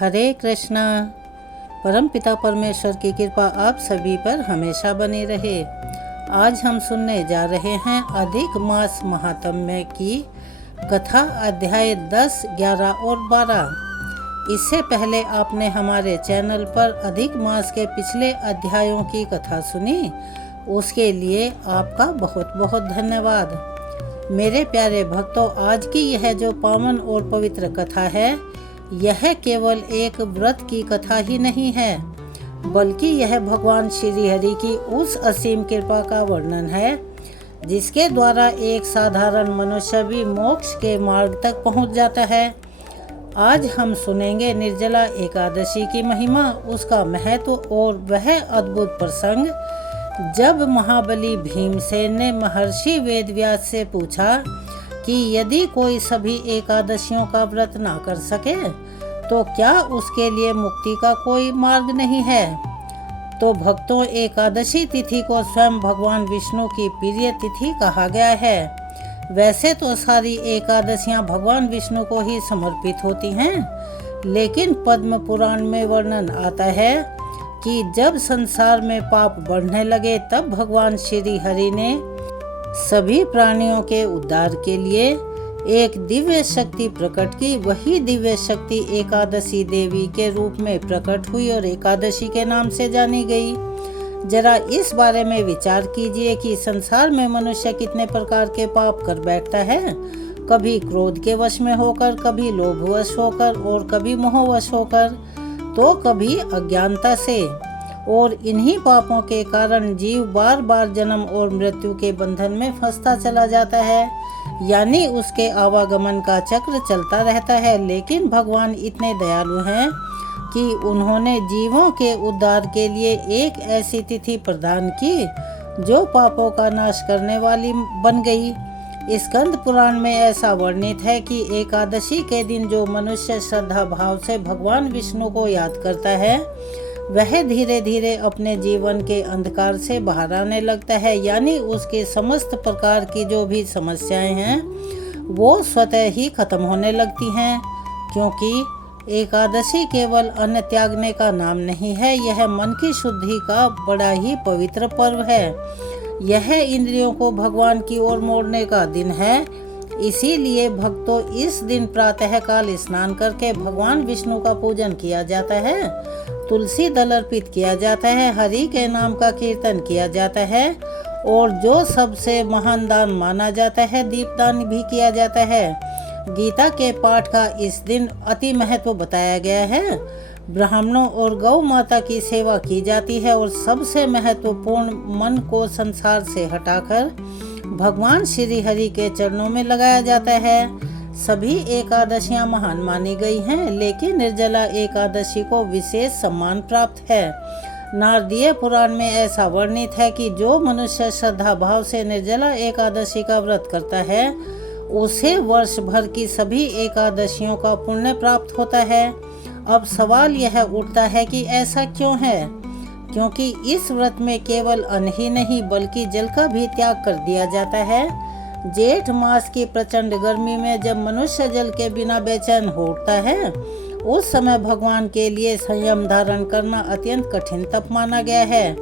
हरे कृष्णा। परमपिता परमेश्वर की कृपा आप सभी पर हमेशा बनी रहे। आज हम सुनने जा रहे हैं अधिक मास महात्म्य की कथा, अध्याय 10, 11 और 12। इससे पहले आपने हमारे चैनल पर अधिक मास के पिछले अध्यायों की कथा सुनी, उसके लिए आपका बहुत बहुत धन्यवाद। मेरे प्यारे भक्तों, आज की यह जो पावन और पवित्र कथा है, यह केवल एक व्रत की कथा ही नहीं है, बल्कि यह भगवान श्री हरि की उस असीम कृपा का वर्णन है जिसके द्वारा एक साधारण मनुष्य भी मोक्ष के मार्ग तक पहुंच जाता है। आज हम सुनेंगे निर्जला एकादशी की महिमा, उसका महत्व और वह अद्भुत प्रसंग जब महाबली भीमसेन ने महर्षि वेदव्यास से पूछा कि यदि कोई सभी एकादशियों का व्रत ना कर सके तो क्या उसके लिए मुक्ति का कोई मार्ग नहीं है। तो भक्तों, एकादशी तिथि को स्वयं भगवान विष्णु की प्रिय तिथि कहा गया है। वैसे तो सारी एकादशियां भगवान विष्णु को ही समर्पित होती हैं, लेकिन पद्म पुराण में वर्णन आता है कि जब संसार में पाप बढ़ने लगे तब भगवान श्री हरि ने सभी प्राणियों के उद्धार के लिए एक दिव्य शक्ति प्रकट की। वही दिव्य शक्ति एकादशी देवी के रूप में प्रकट हुई और एकादशी के नाम से जानी गई। जरा इस बारे में विचार कीजिए कि संसार में मनुष्य कितने प्रकार के पाप कर बैठता है, कभी क्रोध के वश में होकर, कभी लोभवश होकर और कभी मोहवश होकर, तो कभी अज्ञानता से। और इन्हीं पापों के कारण जीव बार बार जन्म और मृत्यु के बंधन में फंसता चला जाता है, यानी उसके आवागमन का चक्र चलता रहता है। लेकिन भगवान इतने दयालु हैं कि उन्होंने जीवों के उद्धार के लिए एक ऐसी तिथि प्रदान की जो पापों का नाश करने वाली बन गई। स्कंद पुराण में ऐसा वर्णित है कि एकादशी के दिन जो मनुष्य श्रद्धा भाव से भगवान विष्णु को याद करता है, वह धीरे धीरे अपने जीवन के अंधकार से बाहर आने लगता है, यानी उसके समस्त प्रकार की जो भी समस्याएं हैं वो स्वतः ही खत्म होने लगती हैं। क्योंकि एकादशी केवल अन्न त्यागने का नाम नहीं है, यह मन की शुद्धि का बड़ा ही पवित्र पर्व है। यह इंद्रियों को भगवान की ओर मोड़ने का दिन है। इसीलिए भक्तों, इस दिन प्रातः काल स्नान करके भगवान विष्णु का पूजन किया जाता है, तुलसी दल अर्पित किया जाता है, हरि के नाम का कीर्तन किया जाता है और जो सबसे महान दान माना जाता है, दीपदान भी किया जाता है। गीता के पाठ का इस दिन अति महत्व बताया गया है। ब्राह्मणों और गौ माता की सेवा की जाती है और सबसे महत्वपूर्ण, मन को संसार से हटाकर भगवान श्री हरि के चरणों में लगाया जाता है। सभी एकादशियां महान मानी गई हैं, लेकिन निर्जला एकादशी को विशेष सम्मान प्राप्त है। नारदीय पुराण में ऐसा वर्णित है कि जो मनुष्य श्रद्धा भाव से निर्जला एकादशी का व्रत करता है, उसे वर्ष भर की सभी एकादशियों का पुण्य प्राप्त होता है। अब सवाल यह उठता है कि ऐसा क्यों है? क्योंकि इस व्रत में केवल अन्न ही नहीं बल्कि जल का भी त्याग कर दिया जाता है। जेठ मास की प्रचंड गर्मी में जब मनुष्य जल के बिना बेचैन हो उठता है, उस समय भगवान के लिए संयम धारण करना अत्यंत कठिन तप माना गया है।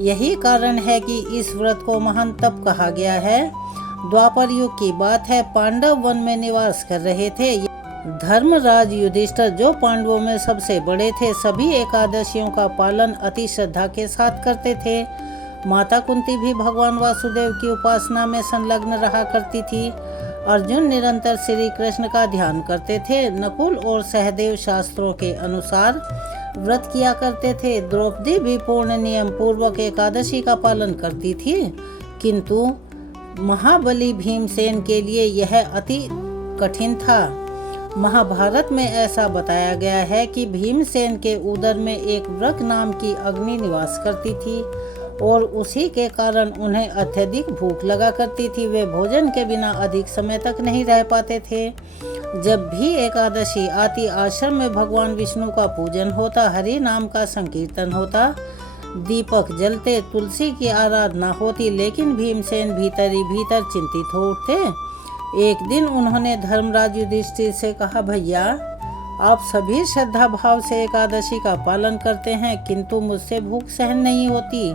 यही कारण है कि इस व्रत को महान तप कहा गया है। द्वापर युग की बात है, पांडव वन में निवास कर रहे थे। धर्मराज युधिष्ठिर, जो पांडवों में सबसे बड़े थे, सभी एकादशियों का पालन अति श्रद्धा के साथ करते थे। माता कुंती भी भगवान वासुदेव की उपासना में संलग्न रहा करती थी। अर्जुन निरंतर श्री कृष्ण का ध्यान करते थे। नकुल और सहदेव शास्त्रों के अनुसार व्रत किया करते थे। द्रौपदी भी पूर्ण नियम पूर्वक एकादशी का पालन करती थी, किंतु महाबली भीमसेन के लिए यह अति कठिन था। महाभारत में ऐसा बताया गया है कि भीमसेन के उदर में एक वृक नाम की अग्नि निवास करती थी और उसी के कारण उन्हें अत्यधिक भूख लगा करती थी। वे भोजन के बिना अधिक समय तक नहीं रह पाते थे। जब भी एकादशी आती, आश्रम में भगवान विष्णु का पूजन होता, हरि नाम का संकीर्तन होता, दीपक जलते, तुलसी की आराधना होती, लेकिन भीमसेन भीतर ही भीतर चिंतित हो उठते। एक दिन उन्होंने धर्मराज युधिष्ठिर से कहा, भैया आप सभी श्रद्धा भाव से एकादशी का पालन करते हैं, किंतु मुझसे भूख सहन नहीं होती,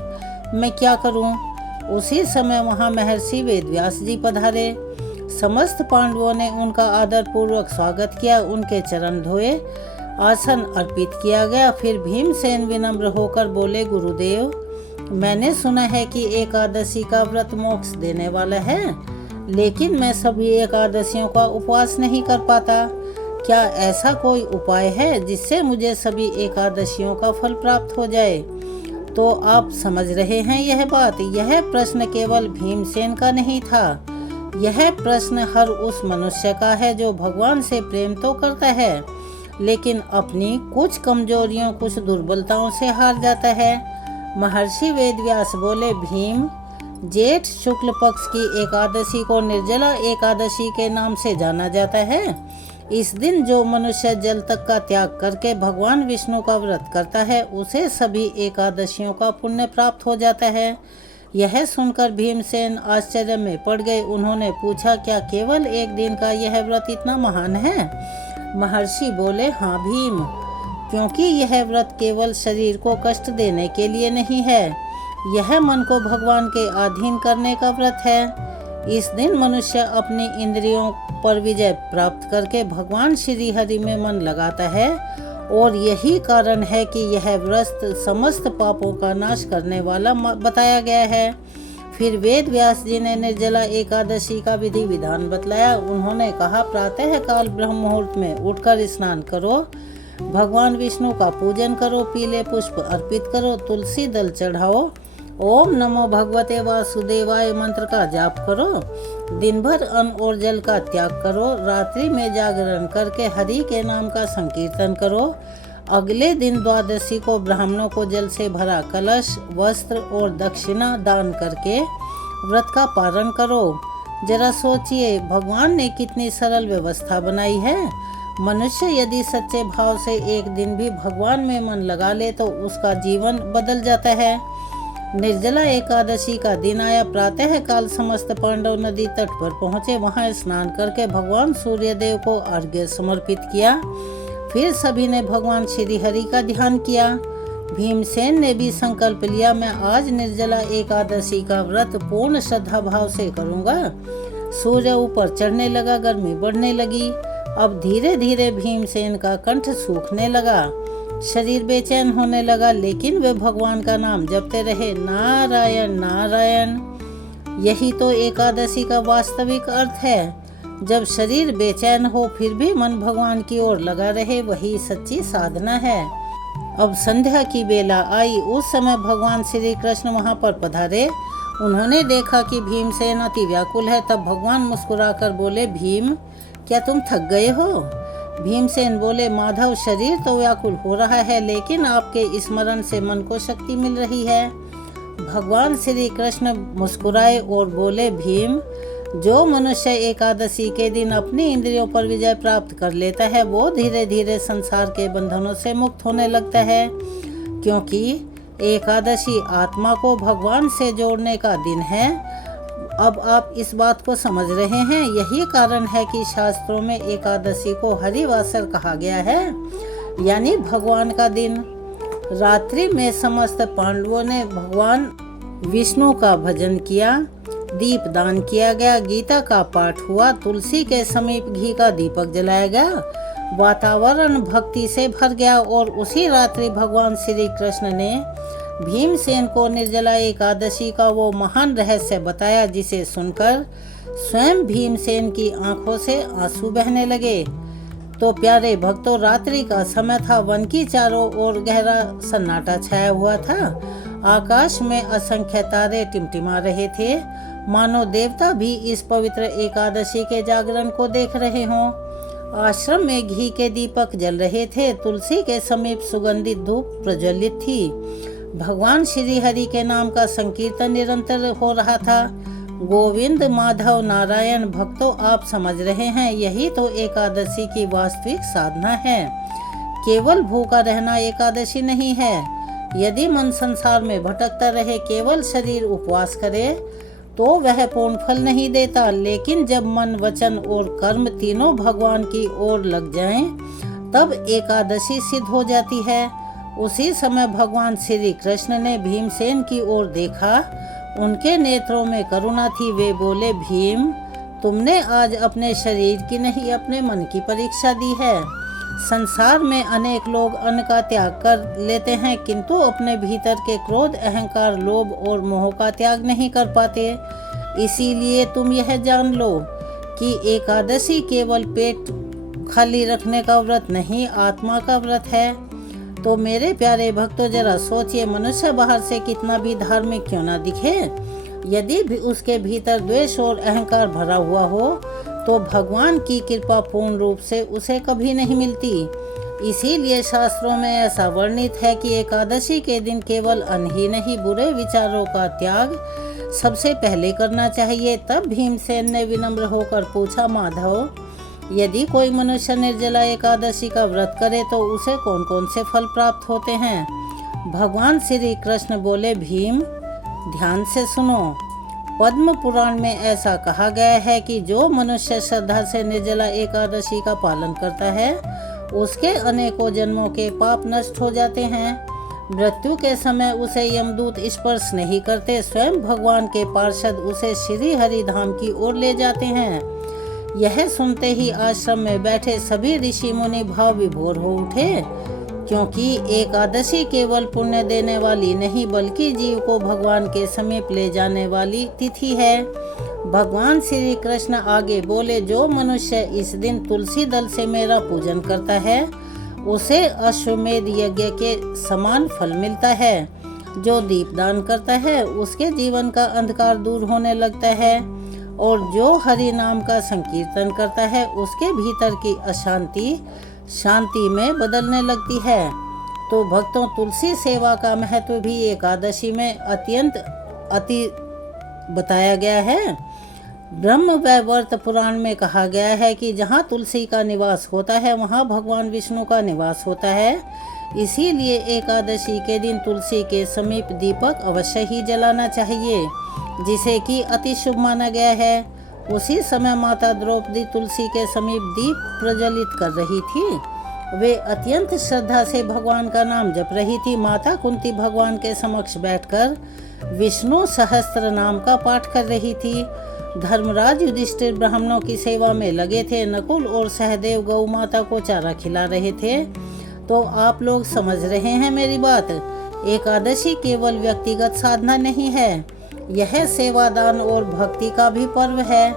मैं क्या करूं? उसी समय वहां महर्षि वेदव्यास जी पधारे। समस्त पांडवों ने उनका आदर पूर्वक स्वागत किया, उनके चरण धोए, आसन अर्पित किया गया। फिर भीमसेन विनम्र होकर बोले, गुरुदेव, मैंने सुना है कि एकादशी का व्रत मोक्ष देने वाला है, लेकिन मैं सभी एकादशियों का उपवास नहीं कर पाता। क्या ऐसा कोई उपाय है जिससे मुझे सभी एकादशियों का फल प्राप्त हो जाए? तो आप समझ रहे हैं यह बात। यह प्रश्न केवल भीमसेन का नहीं था, यह प्रश्न हर उस मनुष्य का है जो भगवान से प्रेम तो करता है, लेकिन अपनी कुछ कमजोरियों, कुछ दुर्बलताओं से हार जाता है। महर्षि वेदव्यास बोले, भीम, जेठ शुक्ल पक्ष की एकादशी को निर्जला एकादशी के नाम से जाना जाता है। इस दिन जो मनुष्य जल तक का त्याग करके भगवान विष्णु का व्रत करता है, उसे सभी एकादशियों का पुण्य प्राप्त हो जाता है। यह सुनकर भीमसेन आश्चर्य में पड़ गए। उन्होंने पूछा, क्या केवल एक दिन का यह व्रत इतना महान है? महर्षि बोले, हाँ भीम, क्योंकि यह व्रत केवल शरीर को कष्ट देने के लिए नहीं है, यह मन को भगवान के अधीन करने का व्रत है। इस दिन मनुष्य अपनी इंद्रियों पर विजय प्राप्त करके भगवान श्री हरि में मन लगाता है, और यही कारण है कि यह व्रत समस्त पापों का नाश करने वाला बताया गया है। फिर वेद व्यास जी ने निर्जला एकादशी का विधि विधान बतलाया। उन्होंने कहा, प्रातः काल ब्रह्म मुहूर्त में उठकर स्नान करो, भगवान विष्णु का पूजन करो, पीले पुष्प अर्पित करो, तुलसी दल चढ़ाओ, ओम नमो भगवते वासुदेवाय मंत्र का जाप करो, दिन भर अन्न और जल का त्याग करो, रात्रि में जागरण करके हरि के नाम का संकीर्तन करो। अगले दिन द्वादशी को ब्राह्मणों को जल से भरा कलश, वस्त्र और दक्षिणा दान करके व्रत का पारण करो। जरा सोचिए, भगवान ने कितनी सरल व्यवस्था बनाई है। मनुष्य यदि सच्चे भाव से एक दिन भी भगवान में मन लगा ले तो उसका जीवन बदल जाता है। निर्जला एकादशी का दिन आया। प्रातः काल समस्त पांडव नदी तट पर पहुंचे। वहां स्नान करके भगवान सूर्यदेव को अर्घ्य समर्पित किया। फिर सभी ने भगवान श्री हरि का ध्यान किया। भीमसेन ने भी संकल्प लिया, मैं आज निर्जला एकादशी का व्रत पूर्ण श्रद्धा भाव से करूंगा। सूर्य ऊपर चढ़ने लगा, गर्मी बढ़ने लगी। अब धीरे धीरे भीमसेन का कंठ सूखने लगा, शरीर बेचैन होने लगा, लेकिन वे भगवान का नाम जपते रहे, नारायण नारायण। यही तो एकादशी का वास्तविक अर्थ है। जब शरीर बेचैन हो फिर भी मन भगवान की ओर लगा रहे, वही सच्ची साधना है। अब संध्या की बेला आई। उस समय भगवान श्री कृष्ण वहां पर पधारे। उन्होंने देखा कि भीमसेन अति व्याकुल है। तब भगवान मुस्कुराकर बोले, भीम, क्या तुम थक गए हो? भीमसेन बोले, माधव, शरीर तो व्याकुल हो रहा है, लेकिन आपके स्मरण से मन को शक्ति मिल रही है। भगवान श्री कृष्ण मुस्कुराए और बोले, भीम, जो मनुष्य एकादशी के दिन अपनी इंद्रियों पर विजय प्राप्त कर लेता है, वो धीरे धीरे संसार के बंधनों से मुक्त होने लगता है, क्योंकि एकादशी आत्मा को भगवान से जोड़ने का दिन है। अब आप इस बात को समझ रहे हैं। यही कारण है कि शास्त्रों में एकादशी को हरिवासर कहा गया है, यानी भगवान का दिन। रात्रि में समस्त पांडवों ने भगवान विष्णु का भजन किया, दीप दान किया गया, गीता का पाठ हुआ, तुलसी के समीप घी का दीपक जलाया गया। वातावरण भक्ति से भर गया और उसी रात्रि भगवान श्री कृष्ण ने भीमसेन को निर्जला एकादशी का वो महान रहस्य बताया, जिसे सुनकर स्वयं भीमसेन की आंखों से आंसू बहने लगे। तो प्यारे भक्तों, रात्रि का समय था। वन की चारों ओर गहरा सन्नाटा छाया हुआ था। आकाश में असंख्य तारे टिमटिमा रहे थे, मानो देवता भी इस पवित्र एकादशी के जागरण को देख रहे हों। आश्रम में घी के दीपक जल रहे थे, तुलसी के समीप सुगंधित धूप प्रज्वलित थी। भगवान श्री हरि के नाम का संकीर्तन निरंतर हो रहा था। गोविंद, माधव, नारायण। भक्तों, आप समझ रहे हैं, यही तो एकादशी की वास्तविक साधना है। केवल भूखा रहना एकादशी नहीं है। यदि मन संसार में भटकता रहे, केवल शरीर उपवास करे, तो वह पूर्ण फल नहीं देता। लेकिन जब मन, वचन और कर्म तीनों भगवान की ओर लग जाएं, तब एकादशी सिद्ध हो जाती है। उसी समय भगवान श्री कृष्ण ने भीमसेन की ओर देखा। उनके नेत्रों में करुणा थी। वे बोले, भीम, तुमने आज अपने शरीर की नहीं अपने मन की परीक्षा दी है। संसार में अनेक लोग अन्न का त्याग कर लेते हैं, किंतु अपने भीतर के क्रोध, अहंकार, लोभ और मोह का त्याग नहीं कर पाते। इसीलिए तुम यह जान लो कि एकादशी केवल पेट खाली रखने का व्रत नहीं, आत्मा का व्रत है। तो मेरे प्यारे भक्तों, जरा सोचिए, मनुष्य बाहर से कितना भी धार्मिक क्यों ना दिखे, यदि भी उसके भीतर द्वेष और अहंकार भरा हुआ हो तो भगवान की कृपा पूर्ण रूप से उसे कभी नहीं मिलती। इसीलिए शास्त्रों में ऐसा वर्णित है कि एकादशी के दिन केवल अन्न ही नहीं, बुरे विचारों का त्याग सबसे पहले करना चाहिए। तब भीमसेन ने विनम्र होकर पूछा, माधव, यदि कोई मनुष्य निर्जला एकादशी का व्रत करे तो उसे कौन कौन से फल प्राप्त होते हैं? भगवान श्री कृष्ण बोले, भीम, ध्यान से सुनो। पद्म पुराण में ऐसा कहा गया है कि जो मनुष्य श्रद्धा से निर्जला एकादशी का पालन करता है उसके अनेकों जन्मों के पाप नष्ट हो जाते हैं। मृत्यु के समय उसे यमदूत स्पर्श नहीं करते, स्वयं भगवान के पार्षद उसे श्री हरि धाम की ओर ले जाते हैं। यह सुनते ही आश्रम में बैठे सभी ऋषि मुनि भाव विभोर हो उठे, क्योंकि एकादशी केवल पुण्य देने वाली नहीं बल्कि जीव को भगवान के समीप ले जाने वाली तिथि है। भगवान श्री कृष्ण आगे बोले, जो मनुष्य इस दिन तुलसी दल से मेरा पूजन करता है उसे अश्वमेध यज्ञ के समान फल मिलता है। जो दीपदान करता है उसके जीवन का अंधकार दूर होने लगता है, और जो हरि नाम का संकीर्तन करता है उसके भीतर की अशांति शांति में बदलने लगती है। तो भक्तों, तुलसी सेवा का महत्व भी एकादशी में अति बताया गया है। ब्रह्म वैवर्त पुराण में कहा गया है कि जहाँ तुलसी का निवास होता है वहाँ भगवान विष्णु का निवास होता है। इसीलिए एकादशी के दिन तुलसी के समीप दीपक अवश्य ही जलाना चाहिए, जिसे कि अति शुभ माना गया है। उसी समय माता द्रौपदी तुलसी के समीप दीप प्रज्वलित कर रही थी। वे अत्यंत श्रद्धा से भगवान का नाम जप रही थी। माता कुंती भगवान के समक्ष बैठकर विष्णु सहस्त्र नाम का पाठ कर रही थी। धर्मराज युधिष्ठिर ब्राह्मणों की सेवा में लगे थे। नकुल और सहदेव गौ माता को चारा खिला रहे थे। तो आप लोग समझ रहे हैं मेरी बात। एकादशी केवल व्यक्तिगत साधना नहीं है, यह सेवादान और भक्ति का भी पर्व है।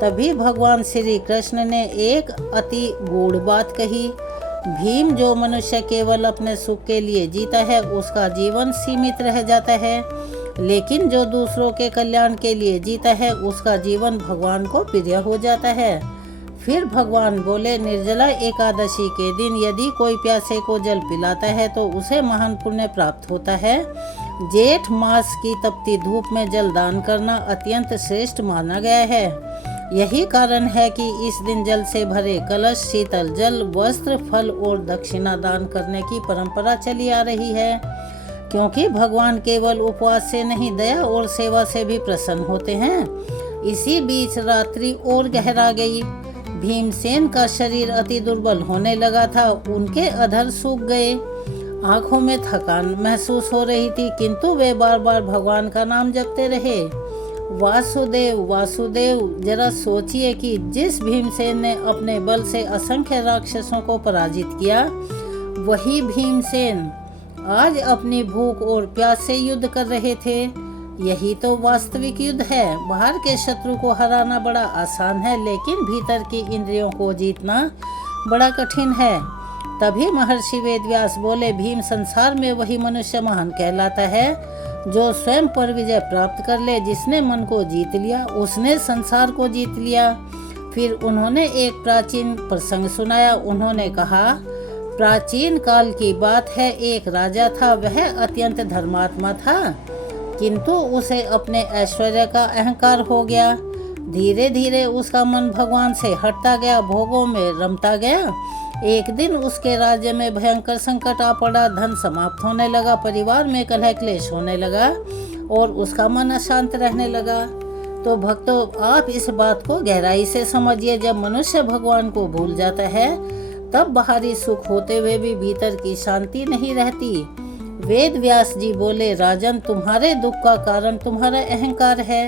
तभी भगवान श्री कृष्ण ने एक अति गूढ़ बात कही, भीम, जो मनुष्य केवल अपने सुख के लिए जीता है उसका जीवन सीमित रह जाता है, लेकिन जो दूसरों के कल्याण के लिए जीता है उसका जीवन भगवान को प्रिय हो जाता है। फिर भगवान बोले, निर्जला एकादशी के दिन यदि कोई प्यासे को जल पिलाता है तो उसे महान पुण्य प्राप्त होता है। जेठ मास की तपती धूप में जल दान करना अत्यंत श्रेष्ठ माना गया है। यही कारण है कि इस दिन जल से भरे कलश, शीतल जल, वस्त्र, फल और दक्षिणा दान करने की परंपरा चली आ रही है, क्योंकि भगवान केवल उपवास से नहीं दया और सेवा से भी प्रसन्न होते हैं। इसी बीच रात्रि और गहरा गई। भीमसेन का शरीर अति दुर्बल होने लगा था। उनके अधर सूख गए, आंखों में थकान महसूस हो रही थी, किंतु वे बार बार भगवान का नाम जपते रहे। वासुदेव वासुदेव, जरा सोचिए कि जिस भीमसेन ने अपने बल से असंख्य राक्षसों को पराजित किया, वही भीमसेन आज अपनी भूख और प्यास से युद्ध कर रहे थे। यही तो वास्तविक युद्ध है। बाहर के शत्रु को हराना बड़ा आसान है, लेकिन भीतर की इंद्रियों को जीतना बड़ा कठिन है। तभी महर्षि वेदव्यास बोले, भीम, संसार में वही मनुष्य महान कहलाता है जो स्वयं पर विजय प्राप्त कर ले। जिसने मन को जीत लिया उसने संसार को जीत लिया। फिर उन्होंने एक प्राचीन प्रसंग सुनाया। उन्होंने कहा, प्राचीन काल की बात है, एक राजा था। वह अत्यंत धर्मात्मा था, किंतु उसे अपने ऐश्वर्य का अहंकार हो गया। धीरे धीरे उसका मन भगवान से हटता गया, भोगों में रमता गया। एक दिन उसके राज्य में भयंकर संकट आ पड़ा। धन समाप्त होने लगा, परिवार में कलह क्लेश होने लगा और उसका मन अशांत रहने लगा। तो भक्तों, आप इस बात को गहराई से समझिए। जब मनुष्य भगवान को भूल जाता है तब बाहरी सुख होते हुए भी भीतर की शांति नहीं रहती। वेद व्यास जी बोले, राजन, तुम्हारे दुख का कारण तुम्हारा अहंकार है।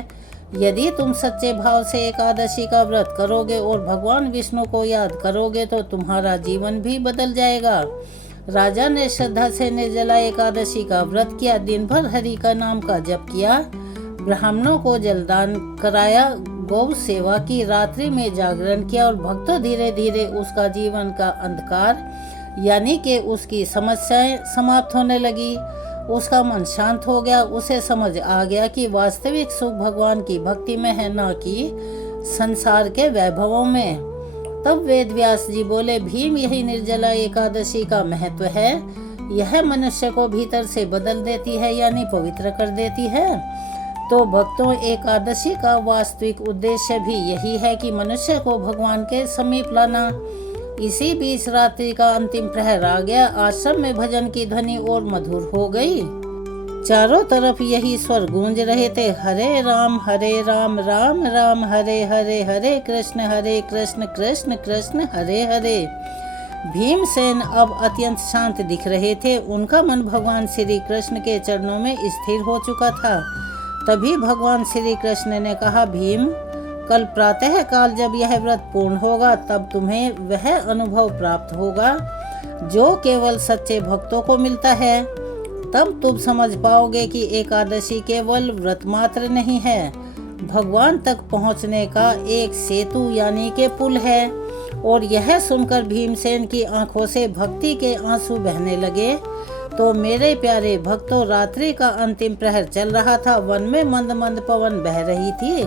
यदि तुम सच्चे भाव से एकादशी का व्रत करोगे और भगवान विष्णु को याद करोगे तो तुम्हारा जीवन भी बदल जाएगा। राजा ने श्रद्धा से निर्जला एकादशी का व्रत किया, दिन भर हरि का नाम का जप किया, ब्राह्मणों को जलदान कराया, गौ सेवा की, रात्रि में जागरण किया और भक्तों धीरे धीरे उसका जीवन का अंधकार यानी कि उसकी समस्याएं समाप्त होने लगी। उसका मन शांत हो गया। उसे समझ आ गया कि वास्तविक सुख भगवान की भक्ति में है, न कि संसार के वैभवों में। तब वेद व्यास जी बोले, भीम, यही निर्जला एकादशी का महत्व है। यह मनुष्य को भीतर से बदल देती है यानी पवित्र कर देती है। तो भक्तों, एकादशी का वास्तविक उद्देश्य भी यही है कि मनुष्य को भगवान के समीप लाना। इसी बीच रात्रि का अंतिम प्रहर आ गया। आश्रम में भजन की ध्वनि और मधुर हो गई। चारों तरफ यही स्वर गूंज रहे थे, हरे राम राम राम हरे हरे, हरे कृष्ण कृष्ण कृष्ण हरे हरे। भीमसेन अब अत्यंत शांत दिख रहे थे। उनका मन भगवान श्री कृष्ण के चरणों में स्थिर हो चुका था। तभी भगवान श्री कृष्ण ने कहा, भीम, कल प्रातः काल जब यह व्रत पूर्ण होगा तब तुम्हें वह अनुभव प्राप्त होगा जो केवल सच्चे भक्तों को मिलता है। तब तुम समझ पाओगे कि एकादशी केवल व्रत मात्र नहीं है, भगवान तक पहुंचने का एक सेतु यानी के पुल है। और यह सुनकर भीमसेन की आंखों से भक्ति के आंसू बहने लगे। तो मेरे प्यारे भक्तों, रात्रि का अंतिम प्रहर चल रहा था। वन में मंद मंद पवन बह रही थी।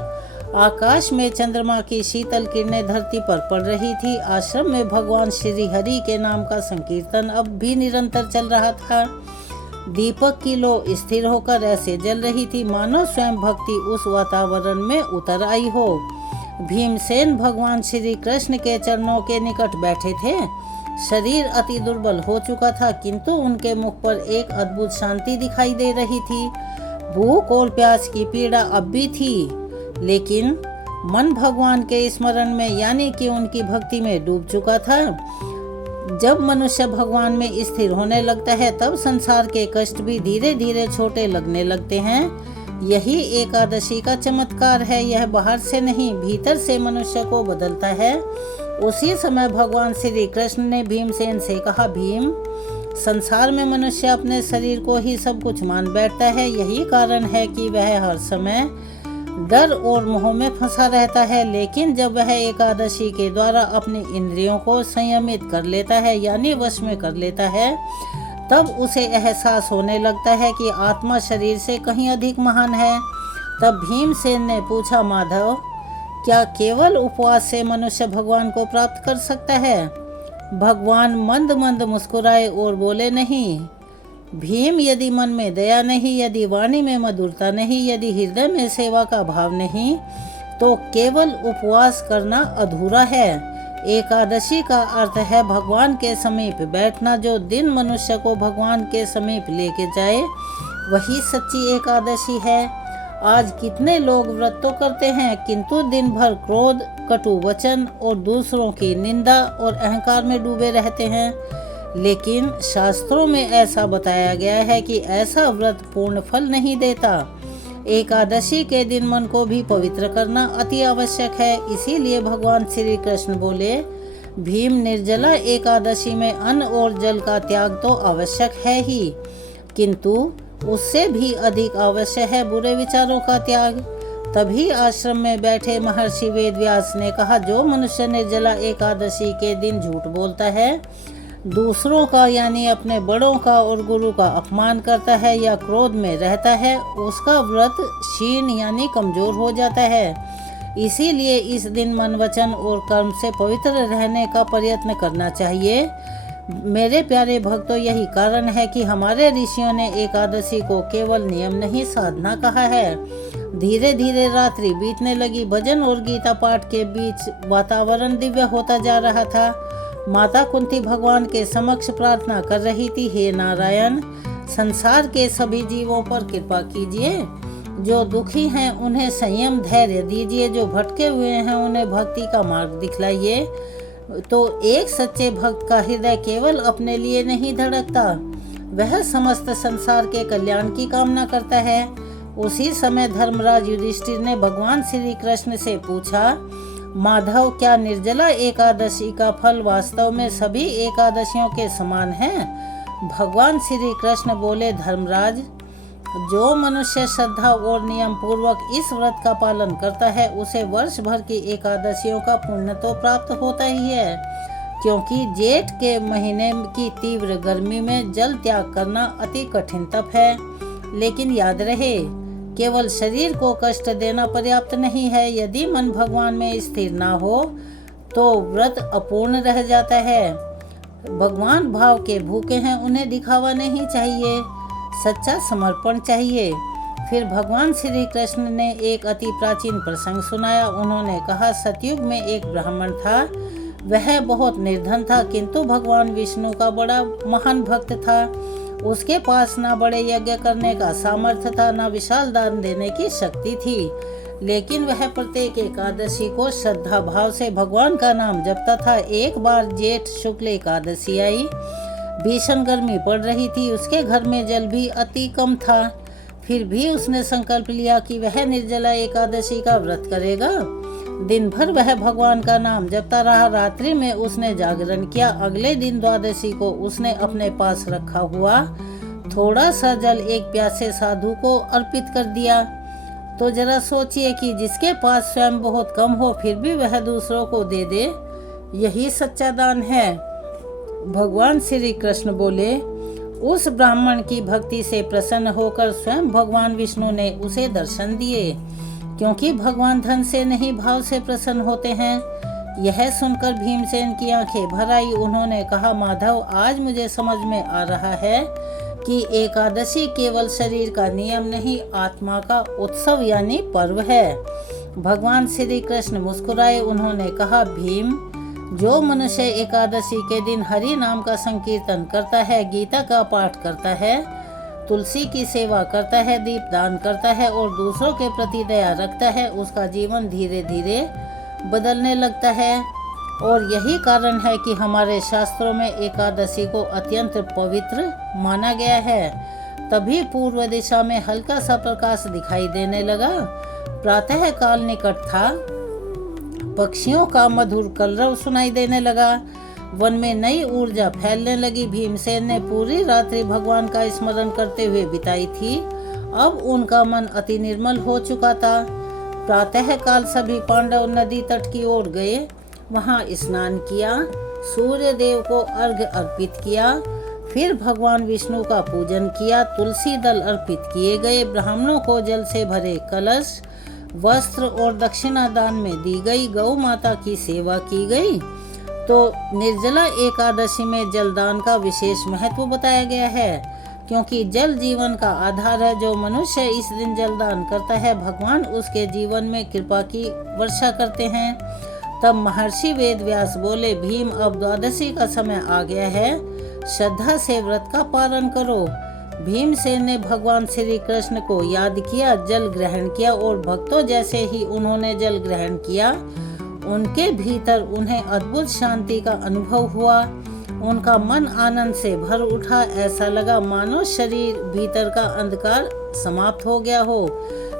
आकाश में चंद्रमा की शीतल किरणें धरती पर पड़ रही थी। आश्रम में भगवान श्री हरि के नाम का संकीर्तन अब भी निरंतर चल रहा था। दीपक की लो स्थिर होकर ऐसे जल रही थी मानो स्वयं भक्ति उस वातावरण में उतर आई हो। भीमसेन भगवान श्री कृष्ण के चरणों के निकट बैठे थे। शरीर अति दुर्बल हो चुका था, किंतु उनके मुख पर एक अद्भुत शांति दिखाई दे रही थी। भूख और प्यास की पीड़ा अब भी थी, लेकिन मन भगवान के स्मरण में यानी कि उनकी भक्ति में डूब चुका था। जब मनुष्य भगवान में स्थिर होने लगता है तब संसार के कष्ट भी धीरे धीरे छोटे लगने लगते हैं। यही एकादशी का चमत्कार है। यह बाहर से नहीं, भीतर से मनुष्य को बदलता है। उसी समय भगवान श्री कृष्ण ने भीमसेन से कहा, भीम, संसार में मनुष्य अपने शरीर को ही सब कुछ मान बैठता है। यही कारण है कि वह हर समय डर और मोह में फंसा रहता है। लेकिन जब वह एकादशी के द्वारा अपनी इंद्रियों को संयमित कर लेता है यानी वश में कर लेता है, तब उसे एहसास होने लगता है कि आत्मा शरीर से कहीं अधिक महान है। तब भीमसेन ने पूछा, माधव, क्या केवल उपवास से मनुष्य भगवान को प्राप्त कर सकता है? भगवान मंद मंद मुस्कुराए और बोले, नहीं भीम, यदि मन में दया नहीं, यदि वाणी में मधुरता नहीं, यदि हृदय में सेवा का भाव नहीं, तो केवल उपवास करना अधूरा है। एकादशी का अर्थ है भगवान के समीप बैठना। जो दिन मनुष्य को भगवान के समीप लेके जाए वही सच्ची एकादशी है। आज कितने लोग व्रत तो करते हैं, किंतु दिन भर क्रोध, कटु वचन और दूसरों की निंदा और अहंकार में डूबे रहते हैं। लेकिन शास्त्रों में ऐसा बताया गया है कि ऐसा व्रत पूर्ण फल नहीं देता। एकादशी के दिन मन को भी पवित्र करना अति आवश्यक है। इसीलिए भगवान श्री कृष्ण बोले, भीम, निर्जला एकादशी में अन्न और जल का त्याग तो आवश्यक है ही, किंतु उससे भी अधिक आवश्यक है बुरे विचारों का त्याग। तभी आश्रम में बैठे महर्षि वेदव्यास ने कहा, जो मनुष्य निर्जला एकादशी के दिन झूठ बोलता है, दूसरों का यानी अपने बड़ों का और गुरु का अपमान करता है या क्रोध में रहता है, उसका व्रत क्षीण यानी कमजोर हो जाता है। इसीलिए इस दिन मन, वचन और कर्म से पवित्र रहने का प्रयत्न करना चाहिए। मेरे प्यारे भक्तों, यही कारण है कि हमारे ऋषियों ने एकादशी को केवल नियम नहीं, साधना कहा है। धीरे धीरे रात्रि बीतने लगी। भजन और गीता पाठ के बीच वातावरण दिव्य होता जा रहा था। माता कुंती भगवान के समक्ष प्रार्थना कर रही थी, हे नारायण, संसार के सभी जीवों पर कृपा कीजिए। जो दुखी हैं उन्हें संयम धैर्य दीजिए, जो भटके हुए हैं उन्हें भक्ति का मार्ग दिखलाइए। तो एक सच्चे भक्त का हृदय केवल अपने लिए नहीं धड़कता, वह समस्त संसार के कल्याण की कामना करता है। उसी समय धर्मराज युधिष्ठिर ने भगवान श्री कृष्ण से पूछा, माधव, क्या निर्जला एकादशी का फल वास्तव में सभी एकादशियों के समान है? भगवान श्री कृष्ण बोले, धर्मराज, जो मनुष्य श्रद्धा और नियम पूर्वक इस व्रत का पालन करता है उसे वर्ष भर की एकादशियों का पुण्य तो प्राप्त होता ही है, क्योंकि जेठ के महीने की तीव्र गर्मी में जल त्याग करना अति कठिन तप है। लेकिन याद रहे, केवल शरीर को कष्ट देना पर्याप्त नहीं है। यदि मन भगवान में स्थिर ना हो तो व्रत अपूर्ण रह जाता है। भगवान भाव के भूखे हैं, उन्हें दिखावा नहीं चाहिए, सच्चा समर्पण चाहिए। फिर भगवान श्री कृष्ण ने एक अति प्राचीन प्रसंग सुनाया। उन्होंने कहा, सतयुग में एक ब्राह्मण था। वह बहुत निर्धन था, किंतु भगवान विष्णु का बड़ा महान भक्त था। उसके पास ना बड़े यज्ञ करने का सामर्थ्य था, ना विशाल दान देने की शक्ति थी, लेकिन वह प्रत्येक एकादशी को श्रद्धा भाव से भगवान का नाम जपता था। एक बार जेठ शुक्ल एकादशी आई। भीषण गर्मी पड़ रही थी, उसके घर में जल भी अति कम था। फिर भी उसने संकल्प लिया कि वह निर्जला एकादशी का व्रत करेगा। दिन भर वह भगवान का नाम जपता रहा। रात्रि में उसने जागरण किया। अगले दिन द्वादशी को उसने अपने पास रखा हुआ थोड़ा सा जल एक प्यासे साधु को अर्पित कर दिया। तो जरा सोचिए कि जिसके पास स्वयं बहुत कम हो फिर भी वह दूसरों को दे दे, यही सच्चा दान है। भगवान श्री कृष्ण बोले, उस ब्राह्मण की भक्ति से प्रसन्न होकर स्वयं भगवान विष्णु ने उसे दर्शन दिए, क्योंकि भगवान धन से नहीं भाव से प्रसन्न होते हैं। यह सुनकर भीमसेन की आंखें भर आई। उन्होंने कहा, माधव, आज मुझे समझ में आ रहा है कि एकादशी केवल शरीर का नियम नहीं, आत्मा का उत्सव यानी पर्व है। भगवान श्री कृष्ण मुस्कुराए। उन्होंने कहा, भीम, जो मनुष्य एकादशी के दिन हरि नाम का संकीर्तन करता है, गीता का पाठ करता है, तुलसी की सेवा करता है, दीप दान करता है और दूसरों के प्रति दया रखता है, उसका जीवन धीरे धीरे बदलने लगता है। और यही कारण है कि हमारे शास्त्रों में एकादशी को अत्यंत पवित्र माना गया है। तभी पूर्व दिशा में हल्का सा प्रकाश दिखाई देने लगा। प्रातः काल निकट था। पक्षियों का मधुर कलरव सुनाई देने लगा। वन में नई ऊर्जा फैलने लगी। भीमसेन ने पूरी रात्रि भगवान का स्मरण करते हुए बिताई थी। अब उनका मन अति निर्मल हो चुका था। प्रातः काल सभी पांडव नदी तट की ओर गए, वहां स्नान किया, सूर्य देव को अर्घ्य अर्पित किया, फिर भगवान विष्णु का पूजन किया। तुलसी दल अर्पित किए गए। ब्राह्मणों को जल से भरे कलश, वस्त्र और दक्षिणा दान में दी गई। गौ माता की सेवा की गई। तो निर्जला एकादशी में जलदान का विशेष महत्व बताया गया है, क्योंकि जल जीवन का आधार है। जो मनुष्य इस दिन जलदान करता है, भगवान उसके जीवन में कृपा की वर्षा करते हैं। तब महर्षि वेद व्यास बोले, भीम, अब द्वादशी का समय आ गया है, श्रद्धा से व्रत का पालन करो। भीमसेन ने भगवान श्री कृष्ण को याद किया, जल ग्रहण किया और भक्तों जैसे ही उन्होंने जल ग्रहण किया, उनके भीतर उन्हें अद्भुत शांति का अनुभव हुआ। उनका मन आनंद से भर उठा। ऐसा लगा मानो शरीर भीतर का अंधकार समाप्त हो गया हो।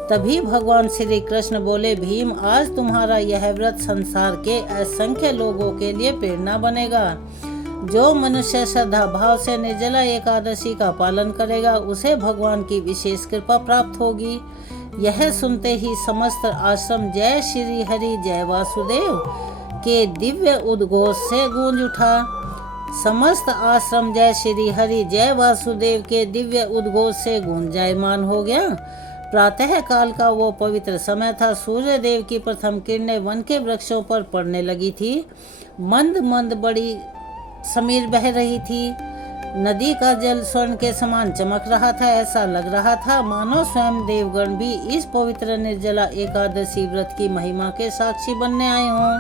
तभी भगवान श्री कृष्ण बोले, भीम, आज तुम्हारा यह व्रत संसार के असंख्य लोगों के लिए प्रेरणा बनेगा। जो मनुष्य श्रद्धा भाव से निर्जला एकादशी का पालन करेगा, उसे भगवान की विशेष कृपा प्राप्त होगी। यह सुनते ही समस्त आश्रम जय श्री हरि जय वासुदेव के दिव्य उद्घोष से गूंज उठा। समस्त आश्रम जय श्री हरि जय वासुदेव के दिव्य उद्घोष से गुंजायमान हो गया। प्रातः काल का वो पवित्र समय था। सूर्य देव की प्रथम किरणें वन के वृक्षों पर पड़ने लगी थी। मंद मंद बड़ी समीर बह रही थी। नदी का जल स्वर्ण के समान चमक रहा था। ऐसा लग रहा था मानो स्वयं देवगण भी इस पवित्र निर्जला एकादशी व्रत की महिमा के साक्षी बनने आए हों।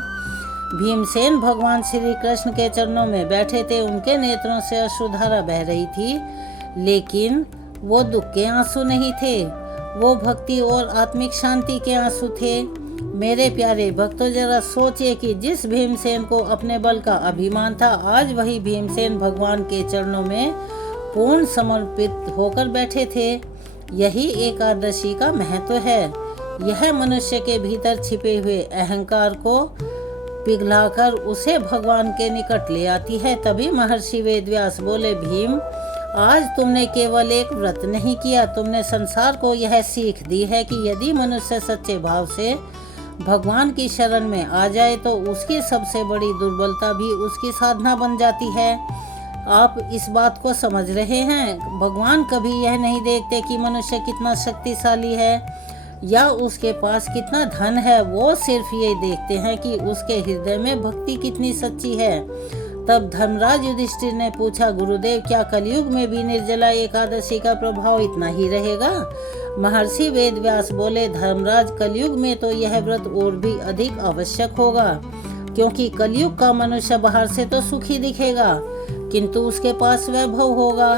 भीमसेन भगवान श्री कृष्ण के चरणों में बैठे थे। उनके नेत्रों से अश्रुधारा बह रही थी, लेकिन वो दुख के आंसू नहीं थे, वो भक्ति और आत्मिक शांति के आंसू थे। मेरे प्यारे भक्तों, जरा सोचिए कि जिस भीमसेन को अपने बल का अभिमान था, आज वही भीमसेन भगवान के चरणों में पूर्ण समर्पित होकर बैठे थे। यही एकादशी का महत्व है। यह मनुष्य के भीतर छिपे हुए अहंकार को पिघलाकर उसे भगवान के निकट ले आती है। तभी महर्षि वेदव्यास बोले, भीम, आज तुमने केवल एक व्रत नहीं किया, तुमने संसार को यह सीख दी है कि यदि मनुष्य सच्चे भाव से भगवान की शरण में आ जाए तो उसकी सबसे बड़ी दुर्बलता भी उसकी साधना बन जाती है। आप इस बात को समझ रहे हैं? भगवान कभी यह नहीं देखते कि मनुष्य कितना शक्तिशाली है या उसके पास कितना धन है, वो सिर्फ ये देखते हैं कि उसके हृदय में भक्ति कितनी सच्ची है। तब धर्मराज युधिष्ठिर ने पूछा, गुरुदेव, क्या कलयुग में भी निर्जला एकादशी का प्रभाव इतना ही रहेगा? महर्षि वेदव्यास बोले, धर्मराज, कलयुग में तो यह व्रत और भी अधिक आवश्यक होगा, क्योंकि कलयुग का मनुष्य बाहर से तो सुखी दिखेगा किंतु उसके पास वैभव होगा,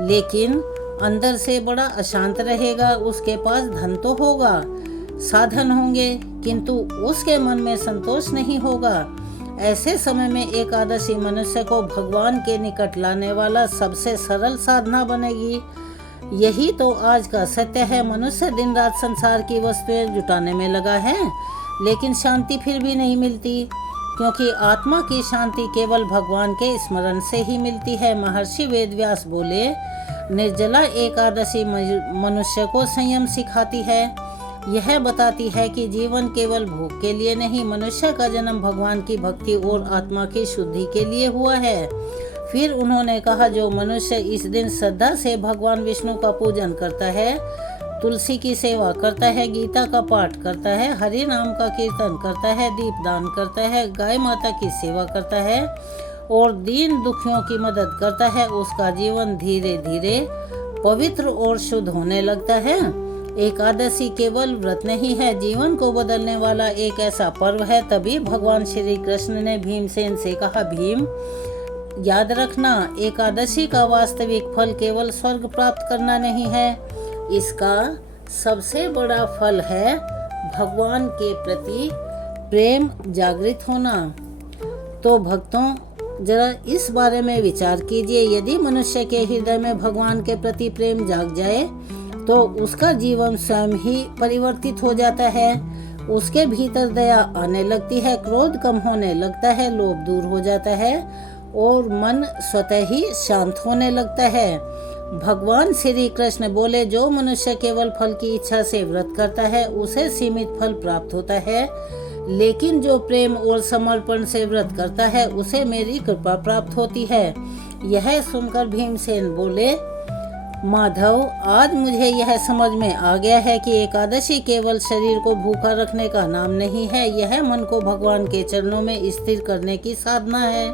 लेकिन अंदर से बड़ा अशांत रहेगा। उसके पास धन तो होगा, साधन होंगे, किंतु उसके मन में संतोष नहीं होगा। ऐसे समय में एकादशी मनुष्य को भगवान के निकट लाने वाला सबसे सरल साधना बनेगी। यही तो आज का सत्य है। मनुष्य दिन रात संसार की वस्तुएं जुटाने में लगा है, लेकिन शांति फिर भी नहीं मिलती, क्योंकि आत्मा की शांति केवल भगवान के स्मरण से ही मिलती है। महर्षि वेदव्यास बोले, निर्जला एकादशी मनुष्य को संयम सिखाती है। यह बताती है कि जीवन केवल भोग के लिए नहीं, मनुष्य का जन्म भगवान की भक्ति और आत्मा की शुद्धि के लिए हुआ है। फिर उन्होंने कहा, जो मनुष्य इस दिन श्रद्धा से भगवान विष्णु का पूजन करता है, तुलसी की सेवा करता है, गीता का पाठ करता है, हरि नाम का कीर्तन करता है, दीपदान करता है, गाय माता की सेवा करता है और दीन दुखियों की मदद करता है, उसका जीवन धीरे धीरे पवित्र और शुद्ध होने लगता है। एकादशी केवल व्रत नहीं है, जीवन को बदलने वाला एक ऐसा पर्व है। तभी भगवान श्री कृष्ण ने भीमसेन से कहा, भीम, याद रखना, एकादशी का वास्तविक फल केवल स्वर्ग प्राप्त करना नहीं है, इसका सबसे बड़ा फल है भगवान के प्रति प्रेम जागृत होना। तो भक्तों, जरा इस बारे में विचार कीजिए। यदि मनुष्य के हृदय में भगवान के प्रति प्रेम जाग जाए तो उसका जीवन स्वयं ही परिवर्तित हो जाता है। उसके भीतर दया आने लगती है, क्रोध कम होने लगता है, लोभ दूर हो जाता है और मन स्वतः ही शांत होने लगता है। भगवान श्री कृष्ण बोले, जो मनुष्य केवल फल की इच्छा से व्रत करता है उसे सीमित फल प्राप्त होता है, लेकिन जो प्रेम और समर्पण से व्रत करता है उसे मेरी कृपा प्राप्त होती है। यह सुनकर भीमसेन बोले, माधव, आज मुझे यह समझ में आ गया है कि एकादशी केवल शरीर को भूखा रखने का नाम नहीं है, यह मन को भगवान के चरणों में स्थिर करने की साधना है।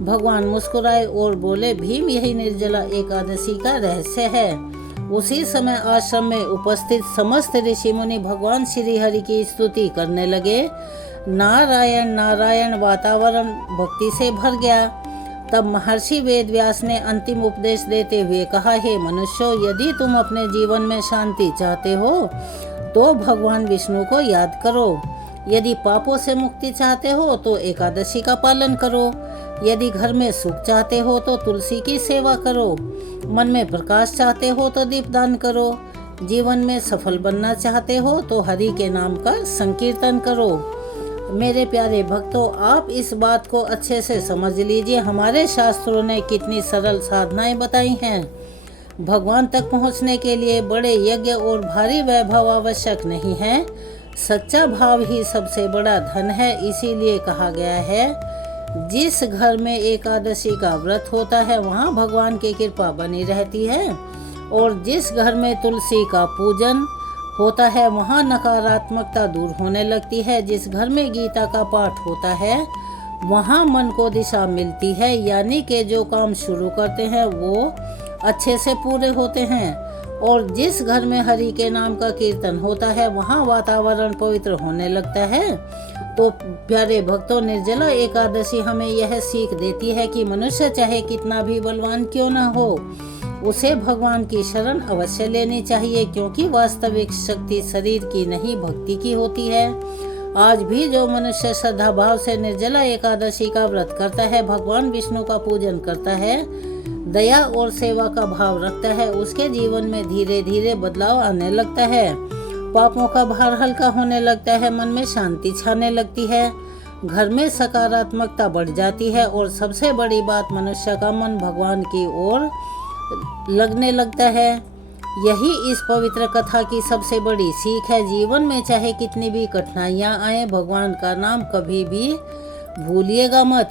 भगवान मुस्कुराए और बोले, भीम, यही निर्जला एकादशी का रहस्य है। उसी समय आश्रम में उपस्थित समस्त ऋषि मुनि भगवान श्री हरि की स्तुति करने लगे। नारायण नारायण वातावरण भक्ति से भर गया। तब महर्षि वेदव्यास ने अंतिम उपदेश देते हुए कहा, हे मनुष्यों, यदि तुम अपने जीवन में शांति चाहते हो तो भगवान विष्णु को याद करो। यदि पापों से मुक्ति चाहते हो तो एकादशी का पालन करो। यदि घर में सुख चाहते हो तो तुलसी की सेवा करो। मन में प्रकाश चाहते हो तो दीपदान करो। जीवन में सफल बनना चाहते हो तो हरि के नाम का संकीर्तन करो। मेरे प्यारे भक्तों, आप इस बात को अच्छे से समझ लीजिए। हमारे शास्त्रों ने कितनी सरल साधनाएं बताई हैं। भगवान तक पहुंचने के लिए बड़े यज्ञ और भारी वैभव आवश्यक नहीं है। सच्चा भाव ही सबसे बड़ा धन है। इसीलिए कहा गया है, जिस घर में एकादशी का व्रत होता है वहाँ भगवान की कृपा बनी रहती है, और जिस घर में तुलसी का पूजन होता है वहाँ नकारात्मकता दूर होने लगती है। जिस घर में गीता का पाठ होता है वहाँ मन को दिशा मिलती है, यानी कि जो काम शुरू करते हैं वो अच्छे से पूरे होते हैं। और जिस घर में हरि के नाम का कीर्तन होता है वहाँ वातावरण पवित्र होने लगता है। तो प्यारे भक्तों, निर्जला एकादशी हमें यह सीख देती है कि मनुष्य चाहे कितना भी बलवान क्यों ना हो, उसे भगवान की शरण अवश्य लेनी चाहिए, क्योंकि वास्तविक शक्ति शरीर की नहीं भक्ति की होती है। आज भी जो मनुष्य श्रद्धा भाव से निर्जला एकादशी का व्रत करता है, भगवान विष्णु का पूजन करता है, दया और सेवा का भाव रखता है, उसके जीवन में धीरे धीरे बदलाव आने लगता है। पापों का भार हल्का होने लगता है, मन में शांति छाने लगती है, घर में सकारात्मकता बढ़ जाती है और सबसे बड़ी बात, मनुष्य का मन भगवान की ओर लगने लगता है। यही इस पवित्र कथा की सबसे बड़ी सीख है। जीवन में चाहे कितनी भी कठिनाइयाँ आए, भगवान का नाम कभी भी भूलिएगा मत।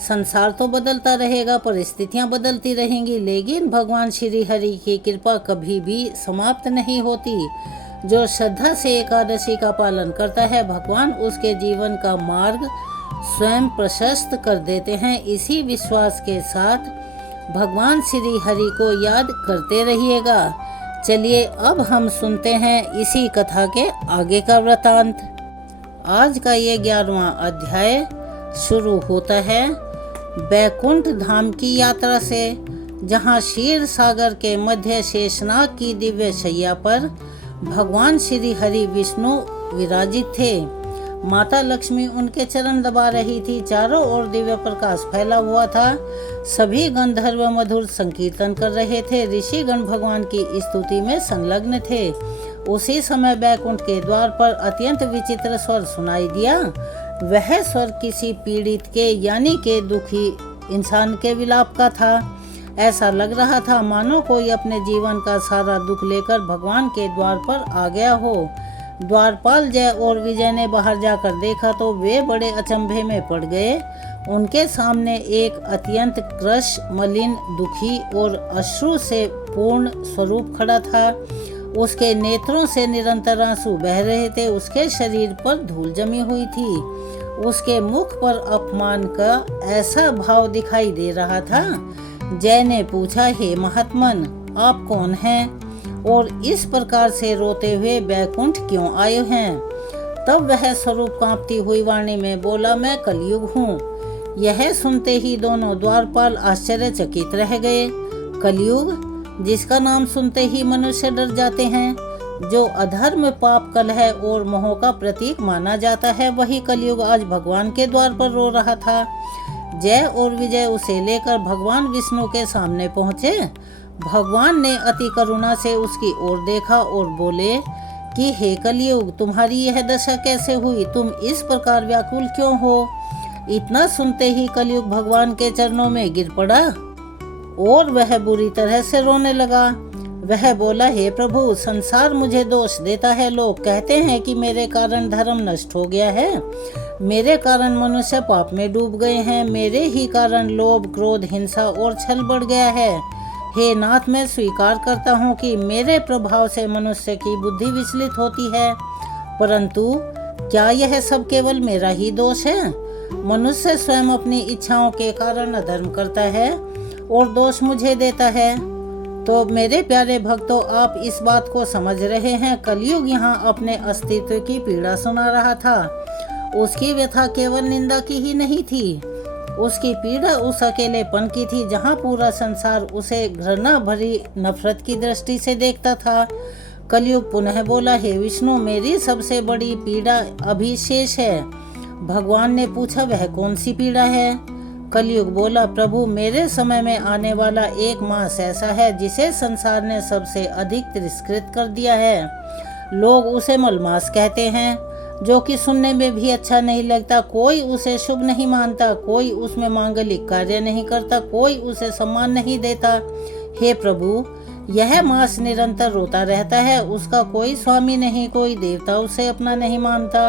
संसार तो बदलता रहेगा, परिस्थितियाँ बदलती रहेंगी, लेकिन भगवान श्री हरि की कृपा कभी भी समाप्त नहीं होती। जो श्रद्धा से एकादशी का पालन करता है, भगवान उसके जीवन का मार्ग स्वयं प्रशस्त कर देते हैं। इसी विश्वास के साथ भगवान श्री हरि को याद करते रहिएगा। चलिए अब हम सुनते हैं इसी कथा के आगे का वृतांत। आज का ये 11वां अध्याय शुरू होता है बैकुंठ धाम की यात्रा से, जहाँ क्षीर सागर के मध्य शेषनाग की दिव्य शैया पर भगवान श्री हरि विष्णु विराजित थे। माता लक्ष्मी उनके चरण दबा रही थी। चारों ओर दिव्य प्रकाश फैला हुआ था। सभी गंधर्व मधुर संकीर्तन कर रहे थे। ऋषिगण भगवान की स्तुति में संलग्न थे। उसी समय बैकुंठ के द्वार पर अत्यंत विचित्र स्वर सुनाई दिया। वह स्वर किसी पीड़ित के यानी के दुखी इंसान के विलाप का था। ऐसा लग रहा था मानो कोई अपने जीवन का सारा दुख लेकर भगवान के द्वार पर आ गया हो। द्वारपाल जय और विजय ने बाहर जाकर देखा तो वे बड़े अचंभे में पड़ गए। उनके सामने एक अत्यंत कृश, मलिन, दुखी और अश्रु से पूर्ण स्वरूप खड़ा था। उसके नेत्रों से निरंतर आंसू बह रहे थे। उसके शरीर पर धूल जमी हुई थी। उसके मुख पर अपमान का ऐसा भाव दिखाई दे रहा था। जय ने पूछा, हे महात्मन, आप कौन हैं और इस प्रकार से रोते हुए बैकुंठ क्यों आए हैं? तब वह स्वरूप कांपती हुई वाणी में बोला, मैं कलयुग हूँ। यह सुनते ही दोनों द्वारपाल आश्चर्यचकित रह गए। कलयुग, जिसका नाम सुनते ही मनुष्य डर जाते हैं, जो अधर्म, पाप, कलह और मोह का प्रतीक माना जाता है, वही कलयुग आज भगवान के द्वार पर रो रहा था। जय और विजय उसे लेकर भगवान विष्णु के सामने पहुँचे। भगवान ने अति करुणा से उसकी ओर देखा और बोले कि हे कलयुग, तुम्हारी यह दशा कैसे हुई? तुम इस प्रकार व्याकुल क्यों हो? इतना सुनते ही कलयुग भगवान के चरणों में गिर पड़ा और वह बुरी तरह से रोने लगा। वह बोला, हे प्रभु, संसार मुझे दोष देता है। लोग कहते हैं कि मेरे कारण धर्म नष्ट हो गया है, मेरे कारण मनुष्य पाप में डूब गए हैं, मेरे ही कारण लोभ, क्रोध, हिंसा और छल बढ़ गया है। हे नाथ, मैं स्वीकार करता हूँ कि मेरे प्रभाव से मनुष्य की बुद्धि विचलित होती है, परंतु क्या यह सब केवल मेरा ही दोष है? मनुष्य स्वयं अपनी इच्छाओं के कारण अधर्म करता है और दोष मुझे देता है। तो मेरे प्यारे भक्तों, आप इस बात को समझ रहे हैं। कलयुग यहाँ अपने अस्तित्व की पीड़ा सुना रहा था। उसकी व्यथा केवल निंदा की ही नहीं थी, उसकी पीड़ा उस अकेलेपन की थी जहाँ पूरा संसार उसे घृणा भरी नफरत की दृष्टि से देखता था। कलयुग पुनः बोला, हे विष्णु, मेरी सबसे बड़ी पीड़ा अभी शेष है। भगवान ने पूछा, वह कौन सी पीड़ा है? कलयुग बोला, प्रभु, मेरे समय में आने वाला एक मास ऐसा है जिसे संसार ने सबसे अधिक तिरस्कृत कर दिया है। लोग उसे मलमास कहते हैं, जो कि सुनने में भी अच्छा नहीं लगता। कोई उसे शुभ नहीं मानता, कोई उसमें मांगलिक कार्य नहीं करता, कोई उसे सम्मान नहीं देता। हे प्रभु, यह मास निरंतर रोता रहता है। उसका कोई स्वामी नहीं, कोई देवता उसे अपना नहीं मानता।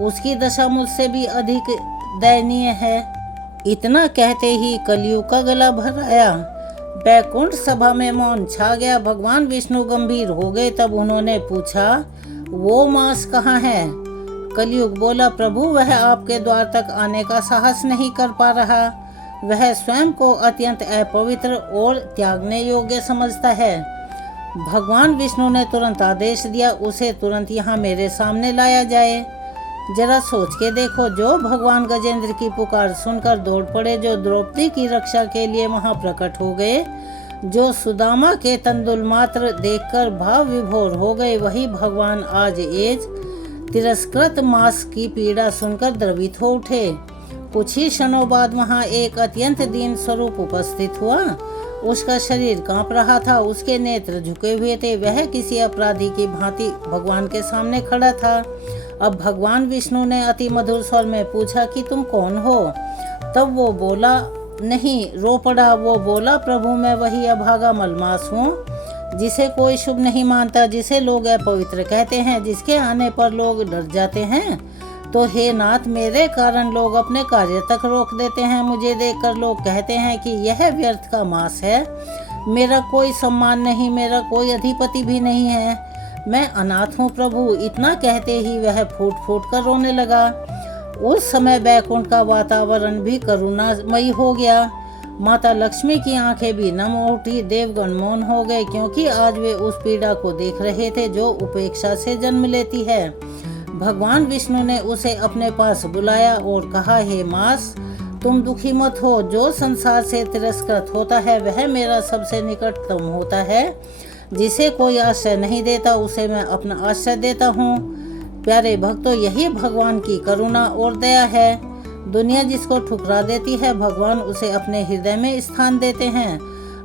उसकी दशा मुझसे भी अधिक दयनीय है। इतना कहते ही कलयुग का गला भर आया। बैकुंठ सभा में मौन छा गया। भगवान विष्णु गंभीर हो गए। तब उन्होंने पूछा, वो मास कहाँ है? कलयुग बोला, प्रभु, वह आपके द्वार तक आने का साहस नहीं कर पा रहा। वह स्वयं को अत्यंत अपवित्र और त्यागने योग्य समझता है। भगवान विष्णु ने तुरंत आदेश दिया, उसे तुरंत यहाँ मेरे सामने लाया जाए। जरा सोच के देखो, जो भगवान गजेंद्र की पुकार सुनकर दौड़ पड़े, जो द्रौपदी की रक्षा के लिए वहाँ प्रकट हो गए, जो सुदामा के तंदुल मात्र देखकर भाव विभोर हो गए, वही भगवान आज एज तिरस्कृत मांस की पीड़ा सुनकर द्रवित हो उठे। कुछ ही क्षणों बाद वहां एक अत्यंत दीन स्वरूप उपस्थित हुआ। उसका शरीर कांप रहा था, उसके नेत्र झुके हुए थे। वह किसी अपराधी की भांति भगवान के सामने खड़ा था। अब भगवान विष्णु ने अति मधुर स्वर में पूछा कि तुम कौन हो? तब वो बोला, नहीं, रो पड़ा। वो बोला, प्रभु मैं वही अभागा मलमास हूँ जिसे कोई शुभ नहीं मानता, जिसे लोग अपवित्र कहते हैं, जिसके आने पर लोग डर जाते हैं। तो हे नाथ, मेरे कारण लोग अपने कार्य तक रोक देते हैं। मुझे देखकर लोग कहते हैं कि यह व्यर्थ का मांस है। मेरा कोई सम्मान नहीं, मेरा कोई अधिपति भी नहीं है, मैं अनाथ हूँ प्रभु। इतना कहते ही वह फूट फूट कर रोने लगा। उस समय बैकुंठ का वातावरण भी करुणामयी हो गया। माता लक्ष्मी की आंखें भी नम उठी। देवगण मौन हो गए, क्योंकि आज वे उस पीड़ा को देख रहे थे जो उपेक्षा से जन्म लेती है। भगवान विष्णु ने उसे अपने पास बुलाया और कहा, हे मास, तुम दुखी मत हो। जो संसार से तिरस्कृत होता है वह मेरा सबसे निकटतम होता है। जिसे कोई आश्रय नहीं देता उसे मैं अपना आश्रय देता हूँ। प्यारे भक्तों, यही भगवान की करुणा और दया है। दुनिया जिसको ठुकरा देती है, भगवान उसे अपने हृदय में स्थान देते हैं।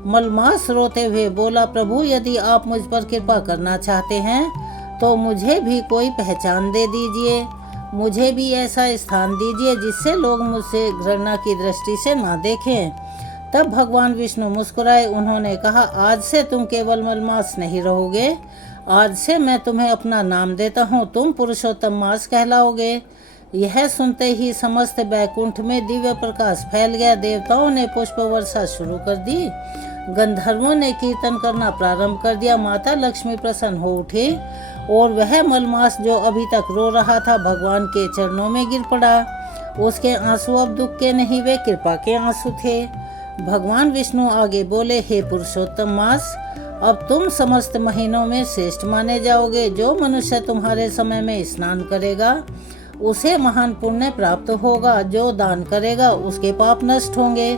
मलमास रोते हुए बोला, प्रभु यदि आप मुझ पर कृपा करना चाहते हैं तो मुझे भी कोई पहचान दे दीजिए। मुझे भी ऐसा स्थान दीजिए जिससे लोग मुझसे घृणा की दृष्टि से ना देखें। तब भगवान विष्णु मुस्कुराए। उन्होंने कहा, आज से तुम केवल मलमास नहीं रहोगे। आज से मैं तुम्हें अपना नाम देता हूँ। तुम पुरुषोत्तम मास कहलाओगे। यह सुनते ही समस्त बैकुंठ में दिव्य प्रकाश फैल गया। देवताओं ने पुष्प वर्षा शुरू कर दी। गंधर्वों ने कीर्तन करना प्रारंभ कर दिया। माता लक्ष्मी प्रसन्न हो उठी और वह मलमास जो अभी तक रो रहा था भगवान के चरणों में गिर पड़ा। उसके आंसू अब दुख के नहीं, वे कृपा के आंसू थे। भगवान विष्णु आगे बोले, हे पुरुषोत्तम मास, अब तुम समस्त महीनों में श्रेष्ठ माने जाओगे। जो मनुष्य तुम्हारे समय में स्नान करेगा उसे महान पुण्य प्राप्त होगा। जो दान करेगा उसके पाप नष्ट होंगे।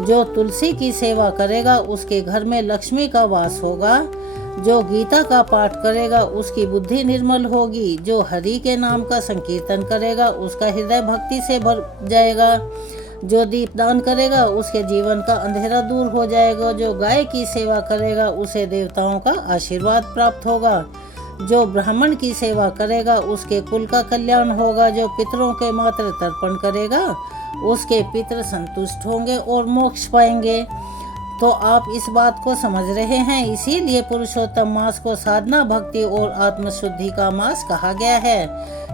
जो तुलसी की सेवा करेगा उसके घर में लक्ष्मी का वास होगा। जो गीता का पाठ करेगा उसकी बुद्धि निर्मल होगी। जो हरि के नाम का संकीर्तन करेगा उसका हृदय भक्ति से भर जाएगा। जो दीपदान करेगा उसके जीवन का अंधेरा दूर हो जाएगा। जो गाय की सेवा करेगा उसे देवताओं का आशीर्वाद प्राप्त होगा। जो ब्राह्मण की सेवा करेगा उसके कुल का कल्याण होगा। जो पितरों के मात्र तर्पण करेगा उसके पितर संतुष्ट होंगे और मोक्ष पाएंगे। तो आप इस बात को समझ रहे हैं। इसीलिए पुरुषोत्तम मास को साधना, भक्ति और आत्मशुद्धि का मास कहा गया है।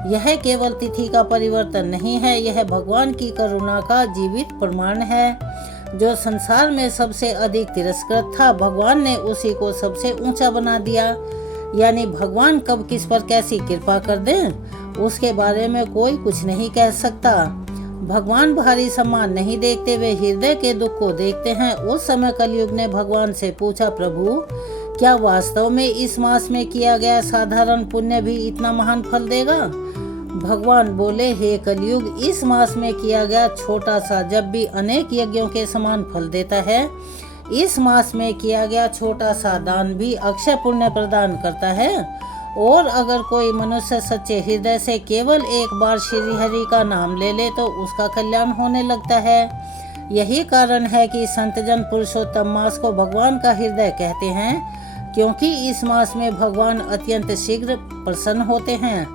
यह केवल तिथि का परिवर्तन नहीं है, यह भगवान की करुणा का जीवित प्रमाण है। जो संसार में सबसे अधिक तिरस्कृत था, भगवान ने उसी को सबसे ऊंचा बना दिया। यानी भगवान कब किस पर कैसी कृपा कर दें उसके बारे में कोई कुछ नहीं कह सकता। भगवान भारी सम्मान नहीं देखते, वे हृदय के दुख को देखते हैं। उस समय कलयुग ने भगवान से पूछा, प्रभु क्या वास्तव में इस मास में किया गया साधारण पुण्य भी इतना महान फल देगा? भगवान बोले, हे कलयुग, इस मास में किया गया छोटा सा जब भी अनेक यज्ञों के समान फल देता है। इस मास में किया गया छोटा सा दान भी अक्षय पुण्य प्रदान करता है। और अगर कोई मनुष्य सच्चे हृदय से केवल एक बार श्री हरि का नाम ले ले तो उसका कल्याण होने लगता है। यही कारण है कि संतजन पुरुषोत्तम मास को भगवान का हृदय कहते हैं, क्योंकि इस मास में भगवान अत्यंत शीघ्र प्रसन्न होते हैं।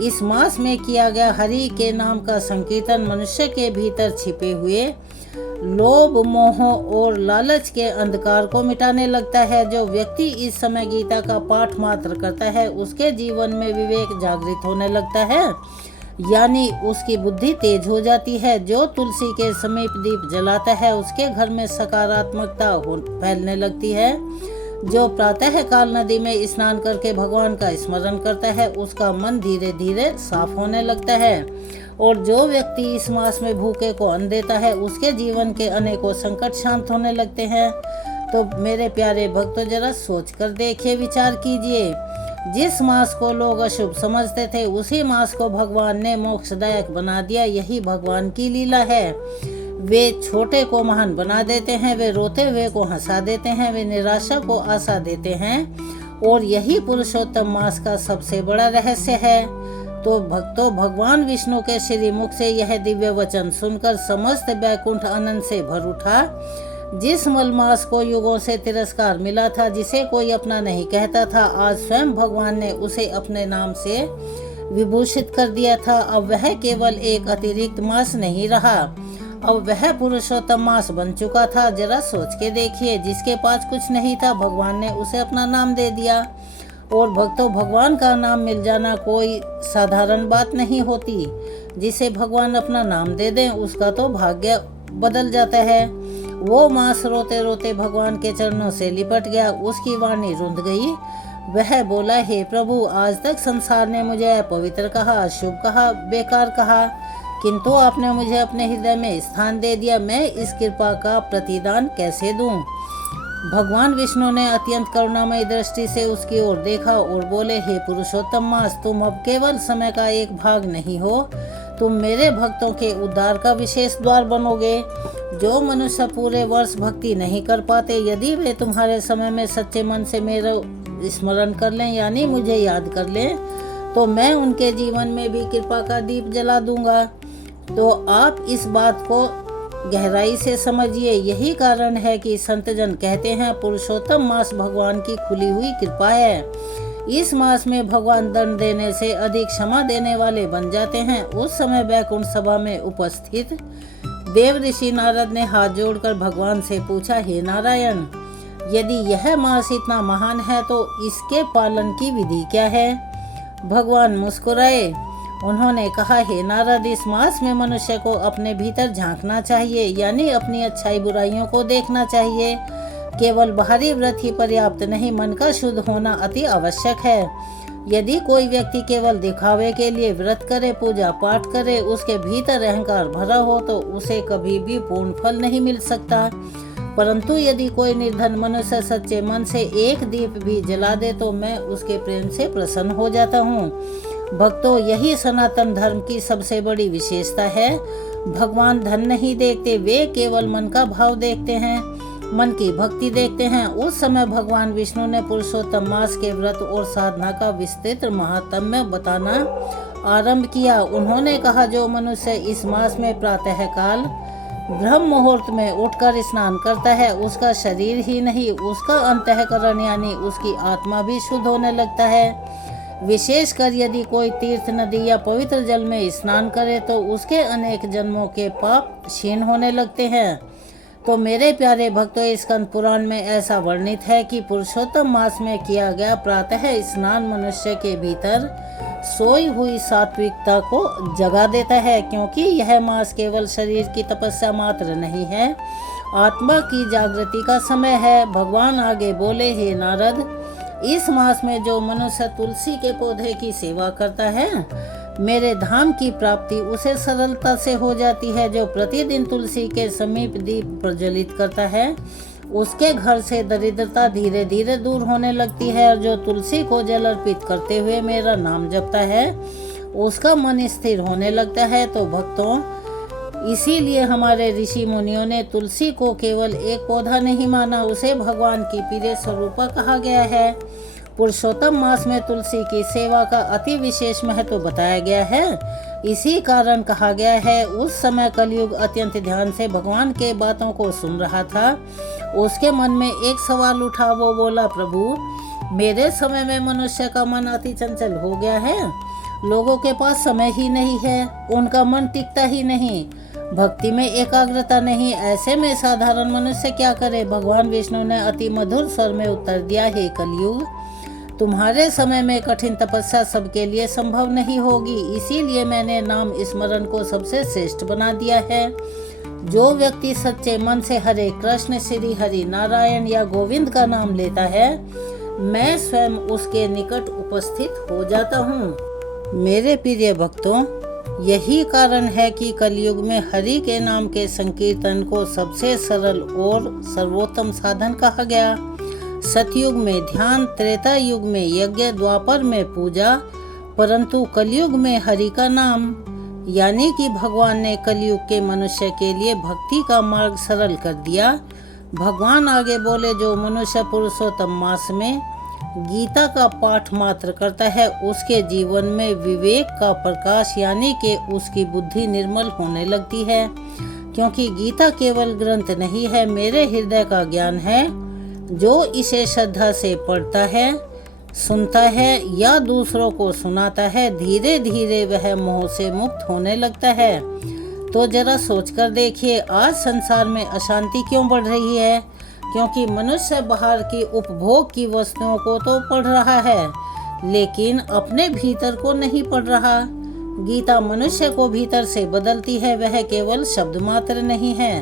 इस मास में किया गया हरि के नाम का संकीर्तन मनुष्य के भीतर छिपे हुए लोभ, मोह और लालच के अंधकार को मिटाने लगता है। जो व्यक्ति इस समय गीता का पाठ मात्र करता है उसके जीवन में विवेक जागृत होने लगता है, यानी उसकी बुद्धि तेज हो जाती है। जो तुलसी के समीप दीप जलाता है उसके घर में सकारात्मकता फैलने लगती है। जो प्रातः काल नदी में स्नान करके भगवान का स्मरण करता है उसका मन धीरे धीरे साफ होने लगता है। और जो व्यक्ति इस मास में भूखे को अन्न देता है उसके जीवन के अनेकों संकट शांत होने लगते हैं। तो मेरे प्यारे भक्तों, जरा सोच कर देखिए, विचार कीजिए। जिस मास को लोग अशुभ समझते थे उसी मास को भगवान ने मोक्षदायक बना दिया। यही भगवान की लीला है। वे छोटे को महान बना देते हैं, वे रोते हुए को हंसा देते हैं, वे निराशा को आशा देते हैं, और यही पुरुषोत्तम मास का सबसे बड़ा रहस्य है। तो भक्तों, भगवान विष्णु के श्रीमुख से यह दिव्य वचन सुनकर समस्त बैकुंठ आनंद से भर उठा। जिस मलमास को युगों से तिरस्कार मिला था, जिसे कोई अपना नहीं कहता था, आज स्वयं भगवान ने उसे अपने नाम से विभूषित कर दिया था। अब वह केवल एक अतिरिक्त मास नहीं रहा, अब वह पुरुषोत्तम मास बन चुका था। जरा सोच के देखिए, जिसके पास कुछ नहीं था, भगवान ने उसे अपना नाम दे दिया। और भक्तों, भगवान का नाम मिल जाना कोई साधारण बात नहीं होती। जिसे भगवान अपना नाम दे दें, उसका तो भाग्य बदल जाता है। वो मास रोते रोते भगवान के चरणों से लिपट गया, उसकी वाणी रुंध गई। वह बोला, हे प्रभु, आज तक संसार ने मुझे अपवित्र कहा, अशुभ कहा, बेकार कहा, किंतु आपने मुझे अपने हृदय में स्थान दे दिया। मैं इस कृपा का प्रतिदान कैसे दूं? भगवान विष्णु ने अत्यंत करुणामयी दृष्टि से उसकी ओर देखा और बोले, हे पुरुषोत्तम मास, तुम अब केवल समय का एक भाग नहीं हो, तुम मेरे भक्तों के उद्धार का विशेष द्वार बनोगे। जो मनुष्य पूरे वर्ष भक्ति नहीं कर पाते, यदि वे तुम्हारे समय में सच्चे मन से मेरा स्मरण कर लें, यानी मुझे याद कर लें, तो मैं उनके जीवन में भी कृपा का दीप जला दूंगा। तो आप इस बात को गहराई से समझिए। यही कारण है कि संतजन कहते हैं, पुरुषोत्तम मास भगवान की खुली हुई कृपा है। इस मास में भगवान दंड देने से अधिक क्षमा देने वाले बन जाते हैं। उस समय बैकुंठ सभा में उपस्थित देव ऋषि नारद ने हाथ जोड़कर भगवान से पूछा, हे नारायण, यदि यह मास इतना महान है तो इसके पालन की विधि क्या है? भगवान मुस्कुराए। उन्होंने कहा, हे नारद, इस मास में मनुष्य को अपने भीतर झांकना चाहिए, यानी अपनी अच्छाई बुराइयों को देखना चाहिए। केवल बाहरी व्रत ही पर्याप्त नहीं, मन का शुद्ध होना अति आवश्यक है। यदि कोई व्यक्ति केवल दिखावे के लिए व्रत करे, पूजा पाठ करे, उसके भीतर अहंकार भरा हो, तो उसे कभी भी पूर्ण फल नहीं मिल सकता। परंतु यदि कोई निर्धन मनुष्य सच्चे मन से एक दीप भी जला दे, तो मैं उसके प्रेम से प्रसन्न हो जाता हूँ। भक्तों, यही सनातन धर्म की सबसे बड़ी विशेषता है। भगवान धन नहीं देखते, वे केवल मन का भाव देखते हैं, मन की भक्ति देखते हैं। उस समय भगवान विष्णु ने पुरुषोत्तम मास के व्रत और साधना का विस्तृत महात्म्य बताना आरंभ किया। उन्होंने कहा, जो मनुष्य इस मास में प्रातः काल ब्रह्म मुहूर्त में उठकर स्नान करता है, उसका शरीर ही नहीं, उसका अंतःकरण यानी उसकी आत्मा भी शुद्ध होने लगता है। विशेषकर यदि कोई तीर्थ, नदी या पवित्र जल में स्नान करे, तो उसके अनेक जन्मों के पाप क्षीण होने लगते हैं। तो मेरे प्यारे भक्तों, स्कंद पुराण में ऐसा वर्णित है कि पुरुषोत्तम मास में किया गया प्रातः स्नान मनुष्य के भीतर सोई हुई सात्विकता को जगा देता है, क्योंकि यह मास केवल शरीर की तपस्या मात्र नहीं है, आत्मा की जागृति का समय है। भगवान आगे बोले, हे नारद, इस मास में जो मनुष्य तुलसी के पौधे की सेवा करता है, मेरे धाम की प्राप्ति उसे सरलता से हो जाती है। जो प्रतिदिन तुलसी के समीप दीप प्रज्वलित करता है, उसके घर से दरिद्रता धीरे धीरे दूर होने लगती है। और जो तुलसी को जल अर्पित करते हुए मेरा नाम जपता है, उसका मन स्थिर होने लगता है। तो भक्तों, इसीलिए हमारे ऋषि मुनियों ने तुलसी को केवल एक पौधा नहीं माना, उसे भगवान की प्रिय स्वरूपा कहा गया है। पुरुषोत्तम मास में तुलसी की सेवा का अति विशेष महत्व बताया गया है। इसी कारण कहा गया है, उस समय कलयुग अत्यंत ध्यान से भगवान के बातों को सुन रहा था। उसके मन में एक सवाल उठा। वो बोला, प्रभु, मेरे समय में मनुष्य का मन अति चंचल हो गया है, लोगों के पास समय ही नहीं है, उनका मन टिकता ही नहीं, भक्ति में एकाग्रता नहीं, ऐसे में साधारण मनुष्य क्या करे? भगवान विष्णु ने अति मधुर स्वर में उत्तर दिया, हे कलयुग, तुम्हारे समय में कठिन तपस्या सबके लिए संभव नहीं होगी, इसीलिए मैंने नाम स्मरण को सबसे श्रेष्ठ बना दिया है। जो व्यक्ति सच्चे मन से हरे कृष्ण, श्री हरि नारायण या गोविंद का नाम लेता है, मैं स्वयं उसके निकट उपस्थित हो जाता हूँ। मेरे प्रिय भक्तों, यही कारण है कि कलयुग में हरि के नाम के संकीर्तन को सबसे सरल और सर्वोत्तम साधन कहा गया। सतयुग में ध्यान, त्रेता युग में यज्ञ, द्वापर में पूजा, परंतु कलयुग में हरि का नाम, यानी कि भगवान ने कलयुग के मनुष्य के लिए भक्ति का मार्ग सरल कर दिया। भगवान आगे बोले, जो मनुष्य पुरुषोत्तम मास में गीता का पाठ मात्र करता है उसके जीवन में विवेक का प्रकाश यानी कि उसकी बुद्धि निर्मल होने लगती है, क्योंकि गीता केवल ग्रंथ नहीं है, मेरे हृदय का ज्ञान है। जो इसे श्रद्धा से पढ़ता है, सुनता है या दूसरों को सुनाता है, धीरे धीरे वह मोह से मुक्त होने लगता है। तो जरा सोचकर देखिए, आज संसार में अशांति क्यों बढ़ रही है? क्योंकि मनुष्य बाहर की उपभोग की वस्तुओं को तो पढ़ रहा है, लेकिन अपने भीतर को नहीं पढ़ रहा। गीता मनुष्य को भीतर से बदलती है, वह केवल शब्द मात्र नहीं है,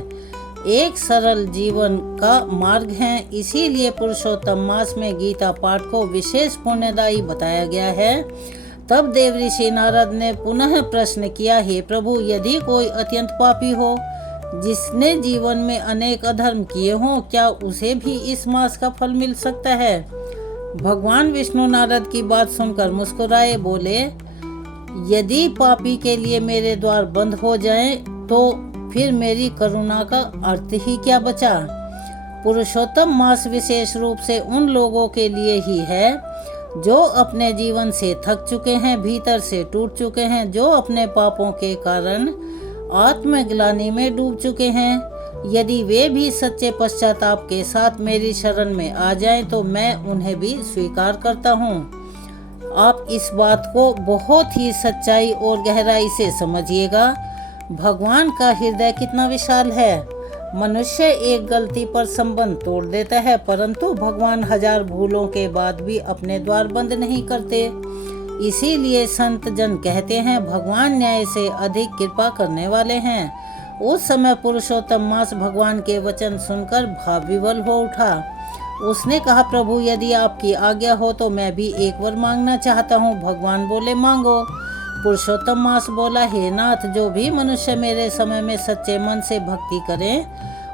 एक सरल जीवन का मार्ग है। इसीलिए पुरुषोत्तम मास में गीता पाठ को विशेष पुण्यदायी बताया गया है। तब देवऋषि नारद ने पुनः प्रश्न किया, हे प्रभु, यदि कोई अत्यंत पापी हो जिसने जीवन में अनेक अधर्म किए हों, क्या उसे भी इस मास का फल मिल सकता है? भगवान विष्णु नारद की बात सुनकर मुस्कुराए, बोले, यदि पापी के लिए मेरे द्वार बंद हो जाएं, तो फिर मेरी करुणा का अर्थ ही क्या बचा? पुरुषोत्तम मास विशेष रूप से उन लोगों के लिए ही है जो अपने जीवन से थक चुके हैं, भीतर से टूट चुके हैं, जो अपने पापों के कारण आत्मग्लानि में डूब चुके हैं। यदि वे भी सच्चे पश्चाताप के साथ मेरी शरण में आ जाएं, तो मैं उन्हें भी स्वीकार करता हूँ। आप इस बात को बहुत ही सच्चाई और गहराई से समझिएगा। भगवान का हृदय कितना विशाल है। मनुष्य एक गलती पर संबंध तोड़ देता है, परंतु भगवान हजार भूलों के बाद भी अपने द्वार बंद नहीं करते। इसीलिए संत जन कहते हैं, भगवान न्याय से अधिक कृपा करने वाले हैं। उस समय पुरुषोत्तम मास भगवान के वचन सुनकर भाव विवल हो उठा। उसने कहा, प्रभु, यदि आपकी आज्ञा हो तो मैं भी एक वर मांगना चाहता हूँ। भगवान बोले, मांगो। पुरुषोत्तम मास बोला, हे नाथ, जो भी मनुष्य मेरे समय में सच्चे मन से भक्ति करे,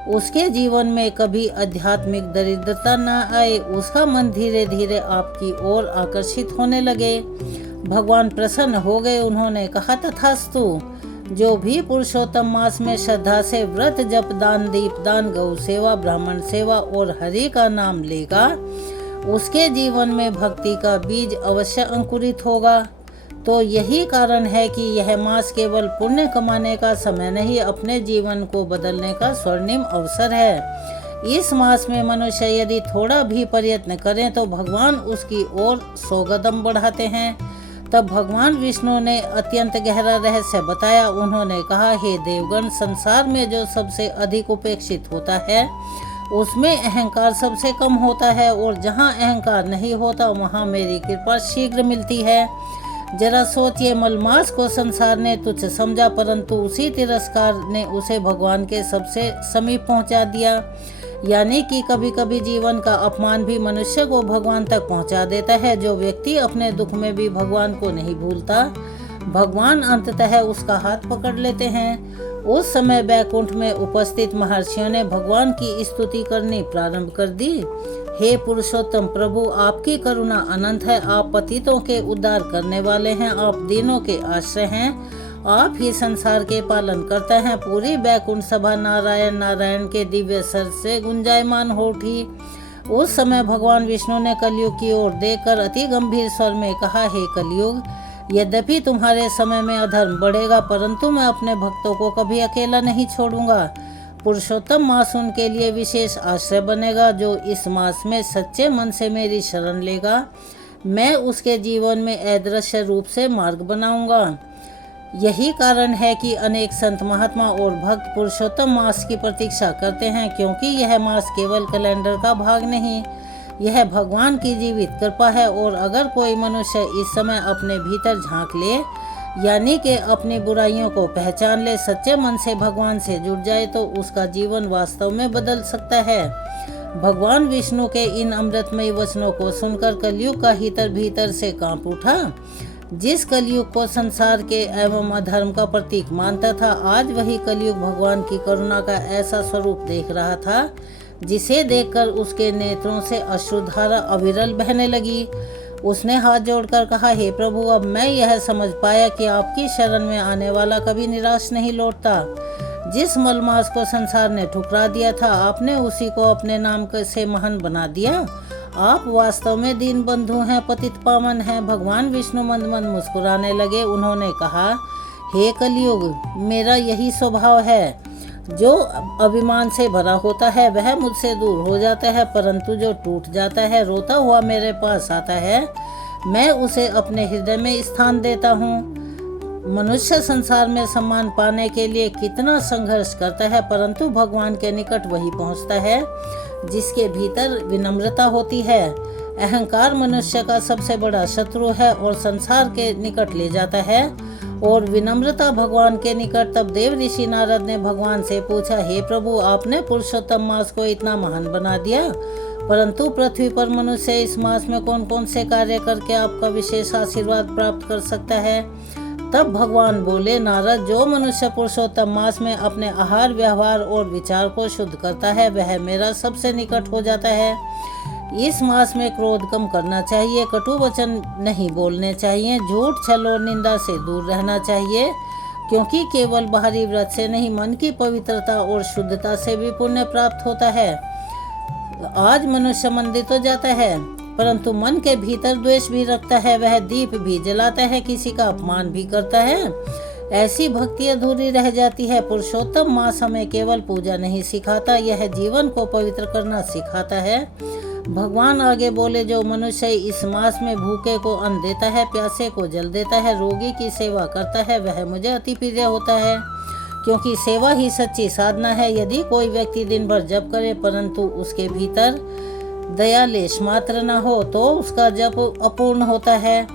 उसके जीवन में कभी आध्यात्मिक दरिद्रता न आए, उसका मन धीरे धीरे आपकी ओर आकर्षित होने लगे। भगवान प्रसन्न हो गए। उन्होंने कहा, तथास्तु। जो भी पुरुषोत्तम मास में श्रद्धा से व्रत, जप, दान, दीपदान, गौ सेवा, ब्राह्मण सेवा और हरि का नाम लेगा, उसके जीवन में भक्ति का बीज अवश्य अंकुरित होगा। तो यही कारण है कि यह मास केवल पुण्य कमाने का समय नहीं, अपने जीवन को बदलने का स्वर्णिम अवसर है। इस मास में मनुष्य यदि थोड़ा भी प्रयत्न करें तो भगवान उसकी ओर 100 कदम बढ़ाते हैं। तब भगवान विष्णु ने अत्यंत गहरा रहस्य बताया। उन्होंने कहा, हे देवगण, संसार में जो सबसे अधिक उपेक्षित होता है उसमें अहंकार सबसे कम होता है, और जहाँ अहंकार नहीं होता वहाँ मेरी कृपा शीघ्र मिलती है। जरा सोचिए, मलमास को संसार ने तुच्छ समझा, परंतु उसी तिरस्कार ने उसे भगवान के सबसे समीप पहुंचा दिया। यानी कि कभी कभी जीवन का अपमान भी मनुष्य को भगवान तक पहुंचा देता है। जो व्यक्ति अपने दुख में भी भगवान को नहीं भूलता, भगवान अंततः उसका हाथ पकड़ लेते हैं। उस समय बैकुंठ में उपस्थित महर्षियों ने भगवान की स्तुति करनी प्रारंभ कर दी। हे पुरुषोत्तम प्रभु, आपकी करुणा अनंत है। आप पतितों के उद्धार करने वाले हैं, आप दीनों के आश्रय हैं, आप ही संसार के पालन करते हैं। पूरी बैकुंठ सभा नारायण नारायण के दिव्य स्वर से गुंजायमान हो उठी। उस समय भगवान विष्णु ने कलयुग की ओर देखकर अति गंभीर स्वर में कहा, हे कलयुग, यद्यपि तुम्हारे समय में अधर्म बढ़ेगा, परंतु मैं अपने भक्तों को कभी अकेला नहीं छोड़ूंगा। पुरुषोत्तम मास उनके लिए विशेष आश्रय बनेगा। जो इस मास में सच्चे मन से मेरी शरण लेगा, मैं उसके जीवन में अदृश्य रूप से मार्ग बनाऊंगा। यही कारण है कि अनेक संत महात्मा और भक्त पुरुषोत्तम मास की प्रतीक्षा करते हैं, क्योंकि यह मास केवल कैलेंडर का भाग नहीं, यह भगवान की जीवित कृपा है। और अगर कोई मनुष्य इस समय अपने भीतर झांक ले, यानी कि अपनी बुराइयों को पहचान ले, सच्चे मन से भगवान से जुड़ जाए, तो उसका जीवन वास्तव में बदल सकता है। भगवान विष्णु के इन अमृतमयी वचनों को सुनकर कलयुग का भीतर भीतर से कांप उठा। जिस कलयुग को संसार के एवं अधर्म का प्रतीक मानता था, आज वही कलयुग भगवान की करुणा का ऐसा स्वरूप देख रहा था जिसे देखकर उसके नेत्रों से अश्रुधारा अविरल बहने लगी। उसने हाथ जोड़कर कहा, हे प्रभु, अब मैं यह समझ पाया कि आपकी शरण में आने वाला कभी निराश नहीं लौटता। जिस मलमास को संसार ने ठुकरा दिया था, आपने उसी को अपने नाम से महान बना दिया। आप वास्तव में दीन बंधु हैं, पतित पावन हैं। भगवान विष्णु मंद मंद मुस्कुराने लगे। उन्होंने कहा, हे कलयुग, मेरा यही स्वभाव है। जो अभिमान से भरा होता है वह मुझसे दूर हो जाता है, परंतु जो टूट जाता है, रोता हुआ मेरे पास आता है, मैं उसे अपने हृदय में स्थान देता हूँ। मनुष्य संसार में सम्मान पाने के लिए कितना संघर्ष करता है, परंतु भगवान के निकट वही पहुँचता है जिसके भीतर विनम्रता होती है। अहंकार मनुष्य का सबसे बड़ा शत्रु है और संसार के निकट ले जाता है, और विनम्रता भगवान के निकट। तब देव ऋषि नारद ने भगवान से पूछा, हे प्रभु, आपने पुरुषोत्तम मास को इतना महान बना दिया, परंतु पृथ्वी पर मनुष्य इस मास में कौन कौन से कार्य करके आपका विशेष आशीर्वाद प्राप्त कर सकता है? तब भगवान बोले, नारद, जो मनुष्य पुरुषोत्तम मास में अपने आहार, व्यवहार और विचार को शुद्ध करता है, वह मेरा सबसे निकट हो जाता है। इस मास में क्रोध कम करना चाहिए, कटु वचन नहीं बोलने चाहिए, झूठ, छल और निंदा से दूर रहना चाहिए, क्योंकि केवल बाहरी व्रत से नहीं, मन की पवित्रता और शुद्धता से भी पुण्य प्राप्त होता है। आज मनुष्य मंदिर तो जाता है, परंतु मन के भीतर द्वेष भी रखता है। वह दीप भी जलाता है, किसी का अपमान भी करता है। ऐसी भक्ति अधूरी रह जाती है। पुरुषोत्तम मास हमें केवल पूजा नहीं सिखाता, यह जीवन को पवित्र करना सिखाता है। भगवान आगे बोले, जो मनुष्य इस मास में भूखे को अन्न देता है, प्यासे को जल देता है, रोगी की सेवा करता है, वह मुझे अति प्रिय होता है, क्योंकि सेवा ही सच्ची साधना है। यदि कोई व्यक्ति दिन भर जप करे परंतु उसके भीतर दया लेश मात्र न हो, तो उसका जप अपूर्ण होता है।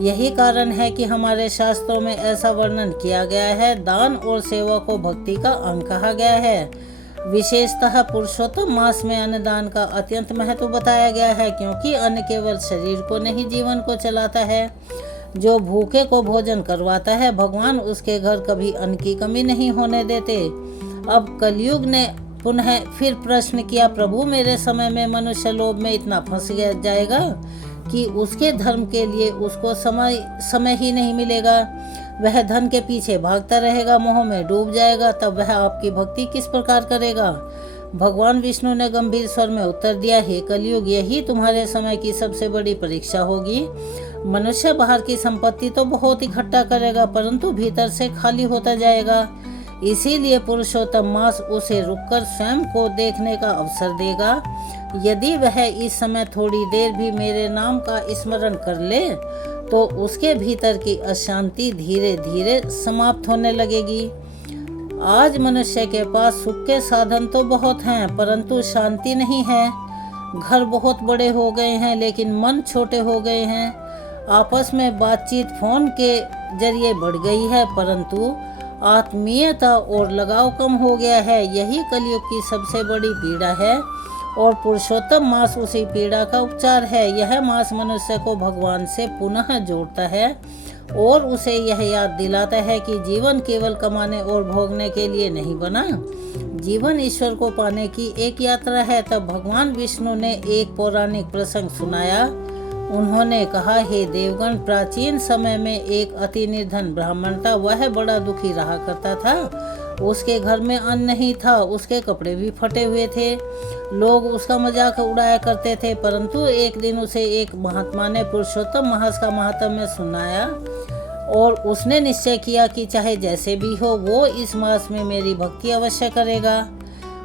यही कारण है कि हमारे शास्त्रों में ऐसा वर्णन किया गया है। दान और सेवा को भक्ति का अंग कहा गया है। विशेषतः पुरुषोत्तम मास में अन्नदान का अत्यंत महत्व बताया गया है, क्योंकि अन्न केवल शरीर को नहीं, जीवन को चलाता है। जो भूखे को भोजन करवाता है, भगवान उसके घर कभी अन्न की कमी नहीं होने देते। अब कलयुग ने पुनः फिर प्रश्न किया, प्रभु, मेरे समय में मनुष्य लोभ में इतना फंस जाएगा कि उसके धर्म के लिए उसको समय ही नहीं मिलेगा। वह धन के पीछे भागता रहेगा, मोह में डूब जाएगा, तब वह आपकी भक्ति किस प्रकार करेगा? भगवान विष्णु ने गंभीर स्वर में उत्तर दिया, हे कलयुग, यही तुम्हारे समय की सबसे बड़ी परीक्षा होगी। मनुष्य बाहर की संपत्ति तो बहुत इकट्ठा करेगा, परंतु भीतर से खाली होता जाएगा। इसीलिए पुरुषोत्तम मास उसे रुककर स्वयं को देखने का अवसर देगा। यदि वह इस समय थोड़ी देर भी मेरे नाम का स्मरण कर ले, तो उसके भीतर की अशांति धीरे धीरे समाप्त होने लगेगी। आज मनुष्य के पास सुख के साधन तो बहुत हैं, परंतु शांति नहीं है। घर बहुत बड़े हो गए हैं, लेकिन मन छोटे हो गए हैं। आपस में बातचीत फोन के जरिए बढ़ गई है, परंतु आत्मीयता और लगाव कम हो गया है। यही कलयुग की सबसे बड़ी पीड़ा है, और पुरुषोत्तम मास उसी पीड़ा का उपचार है। यह मास मनुष्य को भगवान से पुनः जोड़ता है और उसे यह याद दिलाता है कि जीवन केवल कमाने और भोगने के लिए नहीं बना। जीवन ईश्वर को पाने की एक यात्रा है। तब भगवान विष्णु ने एक पौराणिक प्रसंग सुनाया। उन्होंने कहा, हे देवगण, प्राचीन समय में एक अति निर्धन ब्राह्मण था। वह बड़ा दुखी रहा करता था। उसके घर में अन्न नहीं था, उसके कपड़े भी फटे हुए थे। लोग उसका मजाक उड़ाया करते थे, परंतु एक दिन उसे एक महात्मा ने पुरुषोत्तम मास का महात्म्य सुनाया और उसने निश्चय किया कि चाहे जैसे भी हो, वो इस मास में मेरी भक्ति अवश्य करेगा।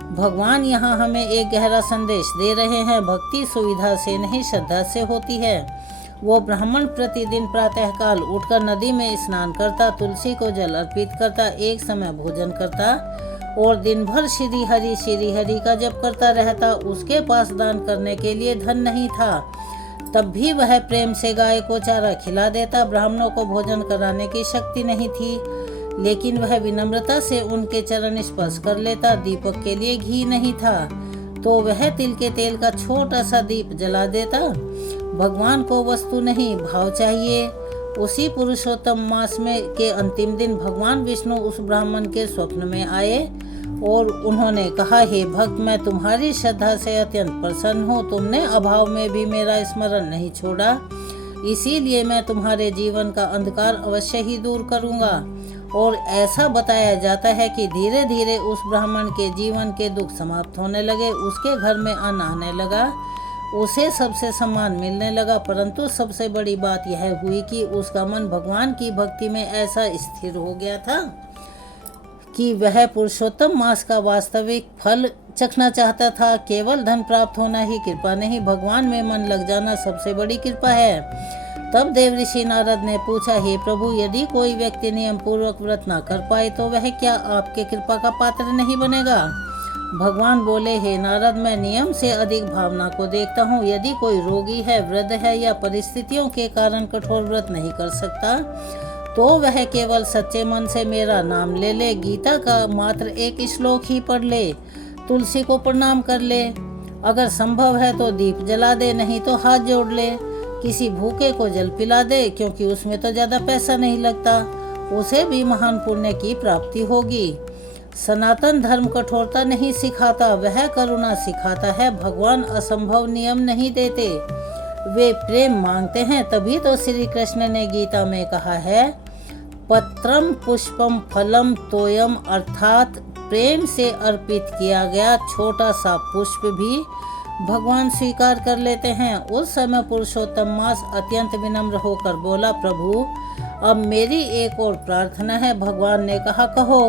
भगवान यहाँ हमें एक गहरा संदेश दे रहे हैं। भक्ति सुविधा से नहीं, श्रद्धा से होती है। वो ब्राह्मण प्रतिदिन प्रातःकाल उठकर नदी में स्नान करता, तुलसी को जल अर्पित करता, एक समय भोजन करता और दिन भर श्री हरि का जप करता रहता। उसके पास दान करने के लिए धन नहीं था, तब भी वह प्रेम से गाय को चारा खिला देता। ब्राह्मणों को भोजन कराने की शक्ति नहीं थी, लेकिन वह विनम्रता से उनके चरण स्पर्श कर लेता। दीपक के लिए घी नहीं था, तो वह तिल के तेल का छोटा सा दीप जला देता। भगवान को वस्तु नहीं, भाव चाहिए। उसी पुरुषोत्तम मास में के अंतिम दिन भगवान विष्णु उस ब्राह्मण के स्वप्न में आए और उन्होंने कहा, हे भक्त, मैं तुम्हारी श्रद्धा से अत्यंत प्रसन्न हूँ। तुमने अभाव में भी मेरा स्मरण नहीं छोड़ा। इसीलिए मैं तुम्हारे जीवन का अंधकार अवश्य ही दूर करूँगा। और ऐसा बताया जाता है कि धीरे धीरे उस ब्राह्मण के जीवन के दुख समाप्त होने लगे, उसके घर में अन्न आने लगा, उसे सबसे सम्मान मिलने लगा। परंतु सबसे बड़ी बात यह हुई कि उसका मन भगवान की भक्ति में ऐसा स्थिर हो गया था कि वह पुरुषोत्तम मास का वास्तविक फल चखना चाहता था। केवल धन प्राप्त होना ही कृपा नहीं, भगवान में मन लग जाना सबसे बड़ी कृपा है। तब देवऋषि नारद ने पूछा, हे प्रभु, यदि कोई व्यक्ति नियम पूर्वक व्रत न कर पाए तो वह क्या आपके कृपा का पात्र नहीं बनेगा? भगवान बोले, हे नारद, मैं नियम से अधिक भावना को देखता हूँ। यदि कोई रोगी है, वृद्ध है या परिस्थितियों के कारण कठोर व्रत नहीं कर सकता तो वह केवल सच्चे मन से मेरा नाम ले ले, गीता का मात्र एक श्लोक ही पढ़ ले, तुलसी को प्रणाम कर ले, अगर संभव है तो दीप जला दे, नहीं तो हाथ जोड़ ले, किसी भूखे को जल पिला दे, क्योंकि उसमें तो ज़्यादा पैसा नहीं लगता, उसे भी महान पुण्य की प्राप्ति होगी। सनातन धर्म कठोरता नहीं सिखाता, वह करुणा सिखाता है। भगवान असंभव नियम नहीं देते, वे प्रेम मांगते हैं। तभी तो श्री कृष्ण ने गीता में कहा है, पत्रम पुष्पम फलम तोयम, अर्थात प्रेम से अर्पित किया गया छोटा सा पुष्प भी भगवान स्वीकार कर लेते हैं। उस समय पुरुषोत्तम मास अत्यंत विनम्र होकर बोला, प्रभु, अब मेरी एक और प्रार्थना है। भगवान ने कहा, कहो।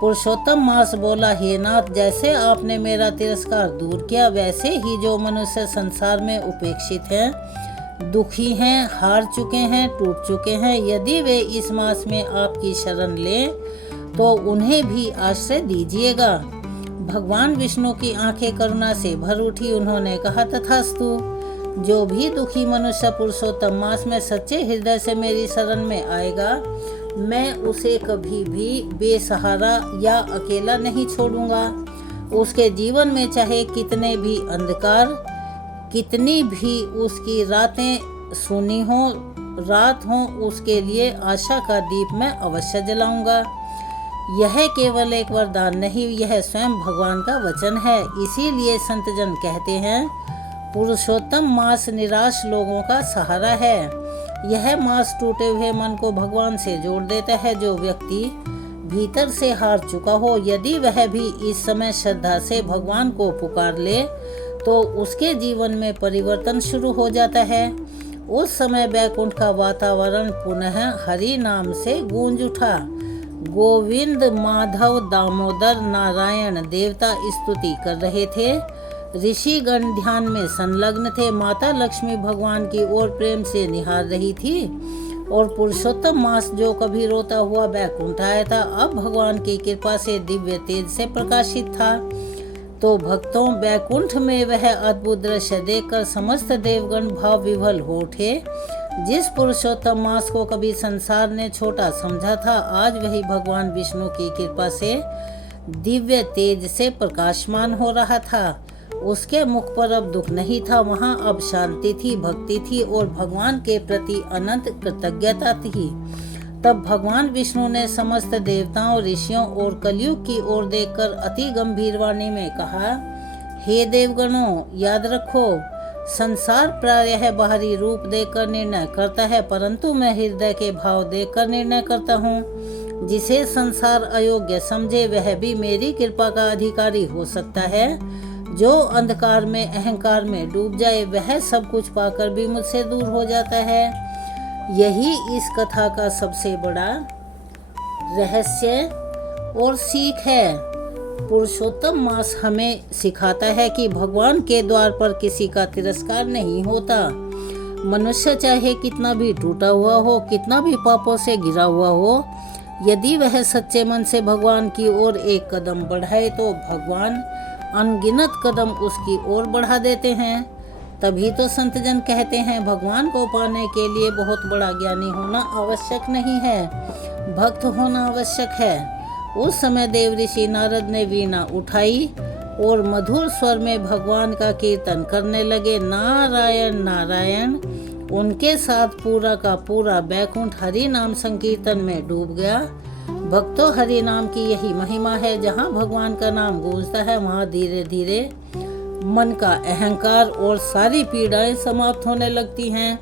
पुरुषोत्तम मास बोला, हे नाथ, जैसे आपने मेरा तिरस्कार दूर किया, वैसे ही जो मनुष्य संसार में उपेक्षित हैं, दुखी हैं, हार चुके हैं, टूट चुके हैं, यदि वे इस मास में आपकी शरण लें तो उन्हें भी आश्रय दीजिएगा। भगवान विष्णु की आंखें करुणा से भर उठी। उन्होंने कहा, तथास्तु। जो भी दुखी मनुष्य पुरुषोत्तम मास में सच्चे हृदय से मेरी शरण में आएगा, मैं उसे कभी भी बेसहारा या अकेला नहीं छोड़ूंगा। उसके जीवन में चाहे कितने भी अंधकार, कितनी भी उसकी रातें सूनी हो, रात हो, उसके लिए आशा का दीप मैं अवश्य जलाऊंगा। यह केवल एक वरदान नहीं, यह स्वयं भगवान का वचन है। इसीलिए संतजन कहते हैं, पुरुषोत्तम मास निराश लोगों का सहारा है। यह मास टूटे हुए मन को भगवान से जोड़ देता है। जो व्यक्ति भीतर से हार चुका हो, यदि वह भी इस समय श्रद्धा से भगवान को पुकार ले तो उसके जीवन में परिवर्तन शुरू हो जाता है। उस समय बैकुंठ का वातावरण पुनः हरि नाम से गूंज उठा। गोविंद, माधव, दामोदर, नारायण देवता स्तुति कर रहे थे। ऋषिगण ध्यान में संलग्न थे। माता लक्ष्मी भगवान की ओर प्रेम से निहार रही थी। और पुरुषोत्तम मास जो कभी रोता हुआ बैकुंठ आया था, अब भगवान की कृपा से दिव्य तेज से प्रकाशित था। तो भक्तों, बैकुंठ में वह अद्भुत दृश्य देखकर समस्त देवगण भाव विभल हो उठे। जिस पुरुषोत्तम मास को कभी संसार ने छोटा समझा था, आज वही भगवान विष्णु की कृपा से दिव्य तेज से प्रकाशमान हो रहा था। उसके मुख पर अब दुख नहीं था, वहाँ अब शांति थी, भक्ति थी और भगवान के प्रति अनंत कृतज्ञता थी। तब भगवान विष्णु ने समस्त देवताओं, ऋषियों और कलयुग की ओर देखकर अति गंभीर वाणी में कहा, हे देवगणों, याद रखो, संसार प्रायः बाहरी रूप देखकर निर्णय करता है, परंतु मैं हृदय के भाव देखकर निर्णय करता हूँ। जिसे संसार अयोग्य समझे वह भी मेरी कृपा का अधिकारी हो सकता है। जो अंधकार में, अहंकार में डूब जाए, वह सब कुछ पाकर भी मुझसे दूर हो जाता है। यही इस कथा का सबसे बड़ा रहस्य और सीख है। पुरुषोत्तम मास हमें सिखाता है कि भगवान के द्वार पर किसी का तिरस्कार नहीं होता। मनुष्य चाहे कितना भी टूटा हुआ हो, कितना भी पापों से घिरा हुआ हो, यदि वह सच्चे मन से भगवान की ओर एक कदम बढ़ाए तो भगवान अनगिनत कदम उसकी ओर बढ़ा देते हैं। तभी तो संतजन कहते हैं, भगवान को पाने के लिए बहुत बड़ा ज्ञानी होना आवश्यक नहीं है, भक्त होना आवश्यक है। उस समय देवऋषि नारद ने वीणा उठाई और मधुर स्वर में भगवान का कीर्तन करने लगे, नारायण नारायण। उनके साथ पूरा का पूरा बैकुंठ हरि नाम संकीर्तन में डूब गया। भक्तों, हरि नाम की यही महिमा है। जहाँ भगवान का नाम गूंजता है, वहाँ धीरे धीरे मन का अहंकार और सारी पीड़ाएं समाप्त होने लगती हैं।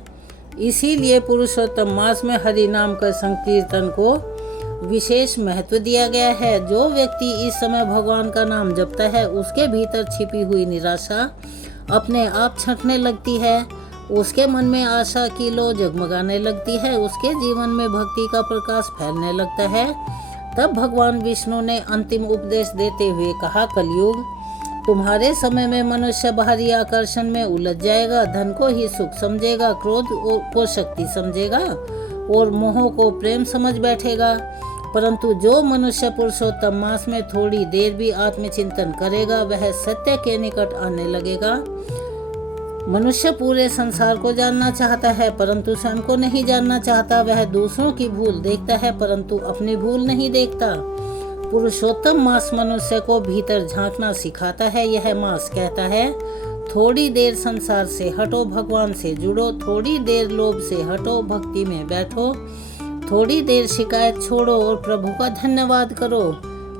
इसीलिए पुरुषोत्तम मास में हरि नाम का संकीर्तन को विशेष महत्व दिया गया है। जो व्यक्ति इस समय भगवान का नाम जपता है उसके भीतर छिपी हुई निराशा अपने आप छंटने लगती है, उसके मन में आशा की लौ जगमगाने लगती है, उसके जीवन में भक्ति का प्रकाश फैलने लगता है। तब भगवान विष्णु ने अंतिम उपदेश देते हुए कहा, कलयुग तुम्हारे समय में मनुष्य बाहरी आकर्षण में उलझ जाएगा, धन को ही सुख समझेगा, क्रोध को शक्ति समझेगा और मोह को प्रेम समझ बैठेगा। परंतु जो मनुष्य पुरुषोत्तम मास में थोड़ी देर भी आत्मचिंतन करेगा वह सत्य के निकट आने लगेगा। मनुष्य पूरे संसार को जानना चाहता है परंतु स्वयं को नहीं जानना चाहता। वह दूसरों की भूल देखता है परंतु अपनी भूल नहीं देखता। पुरुषोत्तम मास मनुष्य को भीतर झांकना सिखाता है। यह मास कहता है, थोड़ी देर संसार से हटो, भगवान से जुड़ो, थोड़ी देर लोभ से हटो, भक्ति में बैठो, थोड़ी देर शिकायत छोड़ो और प्रभु का धन्यवाद करो,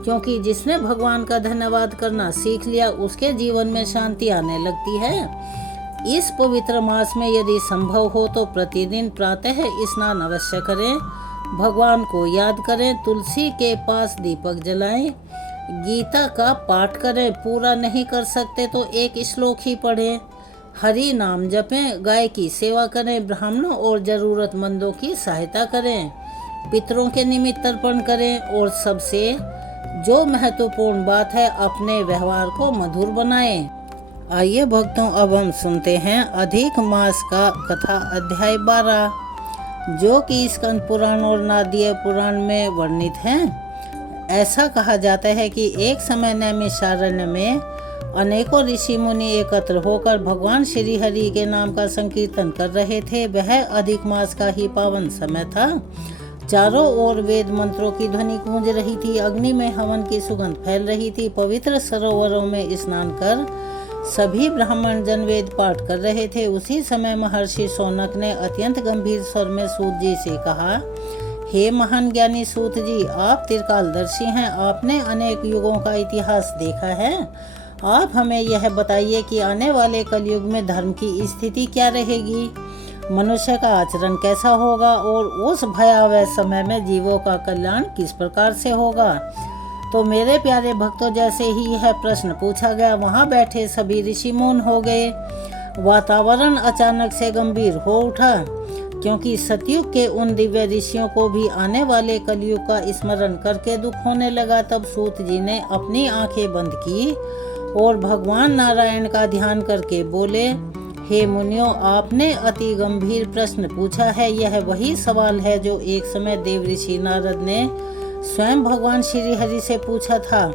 क्योंकि जिसने भगवान का धन्यवाद करना सीख लिया उसके जीवन में शांति आने लगती है। इस पवित्र मास में यदि संभव हो तो प्रतिदिन प्रातः स्नान अवश्य करें, भगवान को याद करें, तुलसी के पास दीपक जलाएं, गीता का पाठ करें, पूरा नहीं कर सकते तो एक श्लोक ही पढ़ें, हरि नाम जपें, गाय की सेवा करें, ब्राह्मणों और जरूरतमंदों की सहायता करें, पितरों के निमित्त तर्पण करें और सबसे जो महत्वपूर्ण बात है अपने व्यवहार को मधुर बनाएं। आइए भक्तों, अब हम सुनते हैं अधिक मास का कथा अध्याय 12, जो कि स्कंद पुराण और नादीय पुराण में वर्णित हैं। ऐसा कहा जाता है कि एक समय नैमिषारण्य में अनेकों ऋषि मुनि एकत्र होकर भगवान श्री हरि के नाम का संकीर्तन कर रहे थे। वह अधिक मास का ही पावन समय था। चारों ओर वेद मंत्रों की ध्वनि गूंज रही थी, अग्नि में हवन की सुगंध फैल रही थी। पवित्र सरोवरों में स्नान कर सभी ब्राह्मण जन वेद पाठ कर रहे थे। उसी समय महर्षि शौनक ने अत्यंत गंभीर स्वर में सूत जी से कहा, हे महान ज्ञानी सूत जी, आप त्रिकालदर्शी हैं, आपने अनेक युगों का इतिहास देखा है। आप हमें यह बताइए कि आने वाले कलयुग में धर्म की स्थिति क्या रहेगी, मनुष्य का आचरण कैसा होगा और उस भयावह समय में जीवों का कल्याण किस प्रकार से होगा। तो मेरे प्यारे भक्तों, जैसे ही यह प्रश्न पूछा गया वहाँ बैठे सभी ऋषि मौन हो गए। वातावरण अचानक से गंभीर हो उठा, क्योंकि सतयुग के उन दिव्य ऋषियों को भी आने वाले कलयुग का स्मरण करके दुख होने लगा। तब सूत जी ने अपनी आंखें बंद की और भगवान नारायण का ध्यान करके बोले, हे मुनियों, आपने अति गंभीर प्रश्न पूछा है। यह वही सवाल है जो एक समय देव ऋषि नारद ने स्वयं भगवान श्री हरि से पूछा था।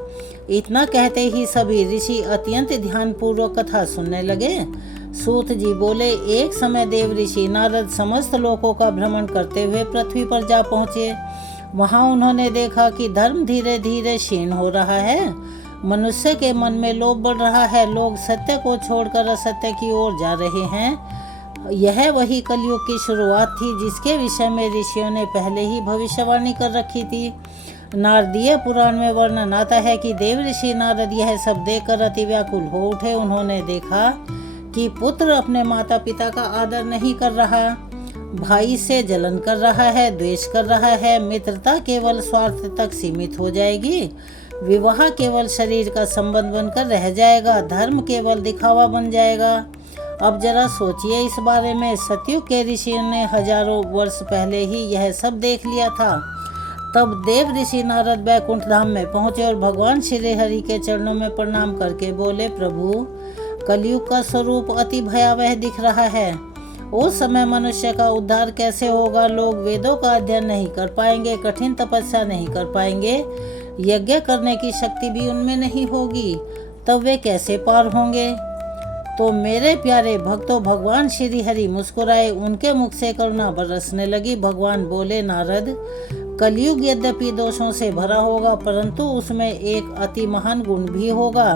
इतना कहते ही सभी ऋषि अत्यंत ध्यानपूर्वक कथा सुनने लगे। सूत जी बोले, एक समय देव ऋषि नारद समस्त लोकों का भ्रमण करते हुए पृथ्वी पर जा पहुँचे। वहाँ उन्होंने देखा कि धर्म धीरे धीरे क्षीण हो रहा है, मनुष्य के मन में लोभ बढ़ रहा है, लोग सत्य को छोड़कर असत्य की ओर जा रहे हैं। यह वही कलयुग की शुरुआत थी जिसके विषय में ऋषियों ने पहले ही भविष्यवाणी कर रखी थी। नारदीय पुराण में वर्णन आता है कि देव ऋषि नारद यह सब देखकर अति व्याकुल हो उठे। उन्होंने देखा कि पुत्र अपने माता पिता का आदर नहीं कर रहा, भाई से जलन कर रहा है, द्वेष कर रहा है, मित्रता केवल स्वार्थ तक सीमित हो जाएगी, विवाह केवल शरीर का संबंध बनकर रह जाएगा, धर्म केवल दिखावा बन जाएगा। अब जरा सोचिए इस बारे में। सतयुग के ऋषियों ने हजारों वर्ष पहले ही यह सब देख लिया था। तब देव ऋषि नारद बैकुंठ धाम में पहुंचे और भगवान श्री हरि के चरणों में प्रणाम करके बोले, प्रभु, कलयुग का स्वरूप अति भयावह दिख रहा है। उस समय मनुष्य का उद्धार कैसे होगा? लोग वेदों का अध्ययन नहीं कर पाएंगे, कठिन तपस्या नहीं कर पाएंगे, यज्ञ करने की शक्ति भी उनमें नहीं होगी, तब वे कैसे पार होंगे? तो मेरे प्यारे भक्तों, भगवान श्री हरि मुस्कुराए, उनके मुख से करुणा बरसने लगी। भगवान बोले, नारद, कलयुग यद्यपि दोषों से भरा होगा परंतु उसमें एक अति महान गुण भी होगा।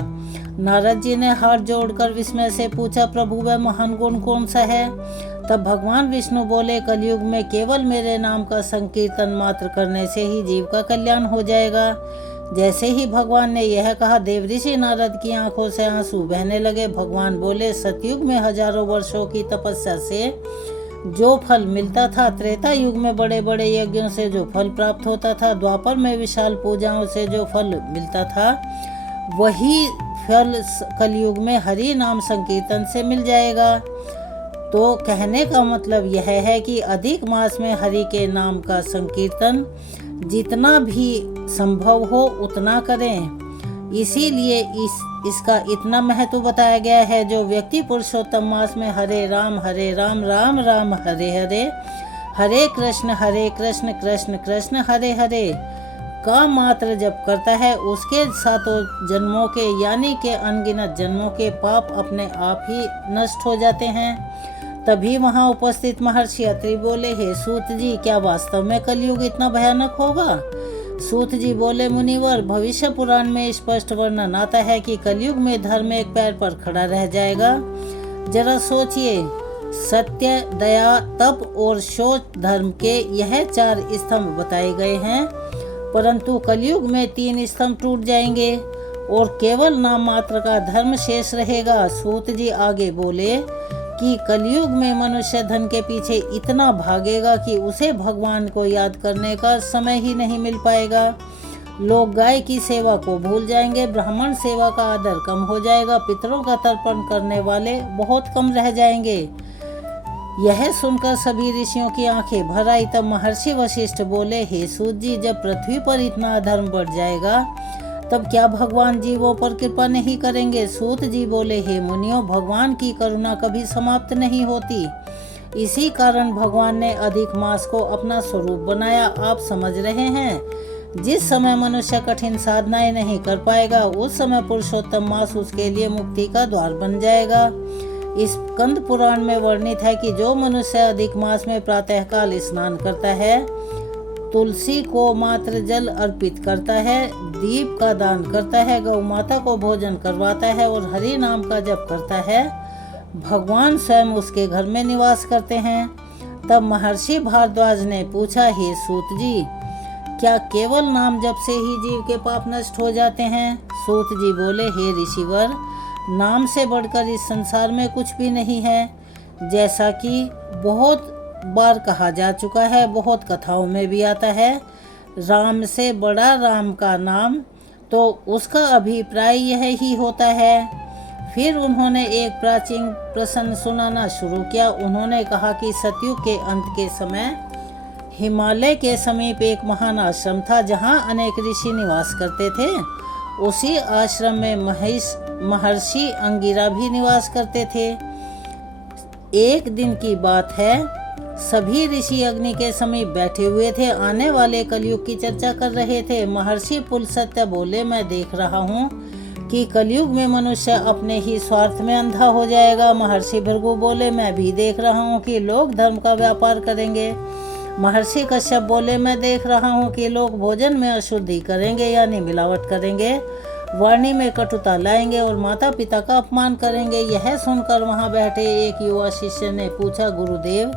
नारद जी ने हाथ जोड़कर विस्मय से पूछा, प्रभु, वह महान गुण कौन सा है? तब भगवान विष्णु बोले, कलयुग में केवल मेरे नाम का संकीर्तन मात्र करने से ही जीव का कल्याण हो जाएगा। जैसे ही भगवान ने यह कहा, देवऋषि नारद की आंखों से आंसू बहने लगे। भगवान बोले, सतयुग में हजारों वर्षों की तपस्या से जो फल मिलता था, त्रेता युग में बड़े बड़े यज्ञों से जो फल प्राप्त होता था, द्वापर में विशाल पूजाओं से जो फल मिलता था, वही फल कलयुग में हरि नाम संकीर्तन से मिल जाएगा। तो कहने का मतलब यह है कि अधिक मास में हरि के नाम का संकीर्तन जितना भी संभव हो उतना करें। इसीलिए इसका इतना महत्व बताया गया है। जो व्यक्ति पुरुषोत्तम मास में हरे राम राम राम हरे हरे, हरे कृष्ण कृष्ण कृष्ण हरे हरे का मात्र जप करता है, उसके सातों जन्मों के यानी के अनगिनत जन्मों के पाप अपने आप ही नष्ट हो जाते हैं। तभी वहां उपस्थित महर्षि अत्रि बोले, हे सूत जी, क्या वास्तव में कलयुग इतना भयानक होगा? सूत जी बोले, मुनिवर, भविष्य पुराण में स्पष्ट वर्णन आता है कि कलयुग में धर्म एक पैर पर खड़ा रह जाएगा। जरा सोचिए, सत्य, दया, तप और शौच धर्म के यह 4 स्तंभ बताए गए हैं, परंतु कलयुग में 3 स्तंभ टूट जाएंगे और केवल नाम मात्र का धर्म शेष रहेगा। सूत जी आगे बोले कि कलयुग में मनुष्य धन के पीछे इतना भागेगा कि उसे भगवान को याद करने का समय ही नहीं मिल पाएगा। लोग गाय की सेवा को भूल जाएंगे, ब्राह्मण सेवा का आदर कम हो जाएगा, पितरों का तर्पण करने वाले बहुत कम रह जाएंगे। यह सुनकर सभी ऋषियों की आंखें भर आई। तब महर्षि वशिष्ठ बोले, हे सूत जी, जब पृथ्वी पर इतना अधर्म बढ़ जाएगा तब क्या भगवान जीवों पर कृपा नहीं करेंगे? सूत जी बोले, हे मुनियों, भगवान की करुणा कभी समाप्त नहीं होती। इसी कारण भगवान ने अधिक मास को अपना स्वरूप बनाया। आप समझ रहे हैं, जिस समय मनुष्य कठिन साधनाएं नहीं कर पाएगा, उस समय पुरुषोत्तम मास उसके लिए मुक्ति का द्वार बन जाएगा। इस स्कंद पुराण में वर्णित है कि जो मनुष्य अधिक मास में प्रातःकाल स्नान करता है, तुलसी को मात्र जल अर्पित करता है, दीप का दान करता है, गौ माता को भोजन करवाता है और हरि नाम का जप करता है, भगवान स्वयं उसके घर में निवास करते हैं। तब महर्षि भारद्वाज ने पूछा, हे सूत जी, क्या केवल नाम जप से ही जीव के पाप नष्ट हो जाते हैं? सूत जी बोले, हे ऋषिवर, नाम से बढ़कर इस संसार में कुछ भी नहीं है। जैसा कि बहुत बार कहा जा चुका है, बहुत कथाओं में भी आता है, राम से बड़ा राम का नाम, तो उसका अभिप्राय यह ही होता है। फिर उन्होंने एक प्राचीन प्रसंग सुनाना शुरू किया। उन्होंने कहा कि सतयुग के अंत के समय हिमालय के समीप एक महान आश्रम था, जहाँ अनेक ऋषि निवास करते थे। उसी आश्रम में महर्षि अंगिरा भी निवास करते थे। एक दिन की बात है, सभी ऋषि अग्नि के समीप बैठे हुए थे, आने वाले कलयुग की चर्चा कर रहे थे। महर्षि पुलस्त्य बोले, मैं देख रहा हूँ कि कलयुग में मनुष्य अपने ही स्वार्थ में अंधा हो जाएगा। महर्षि भृगु बोले, मैं भी देख रहा हूँ कि लोग धर्म का व्यापार करेंगे। महर्षि कश्यप बोले, मैं देख रहा हूँ कि लोग भोजन में अशुद्धि करेंगे यानी मिलावट करेंगे, वाणी में कटुता लाएंगे और माता पिता का अपमान करेंगे। यह सुनकर वहाँ बैठे एक युवा शिष्य ने पूछा, गुरुदेव,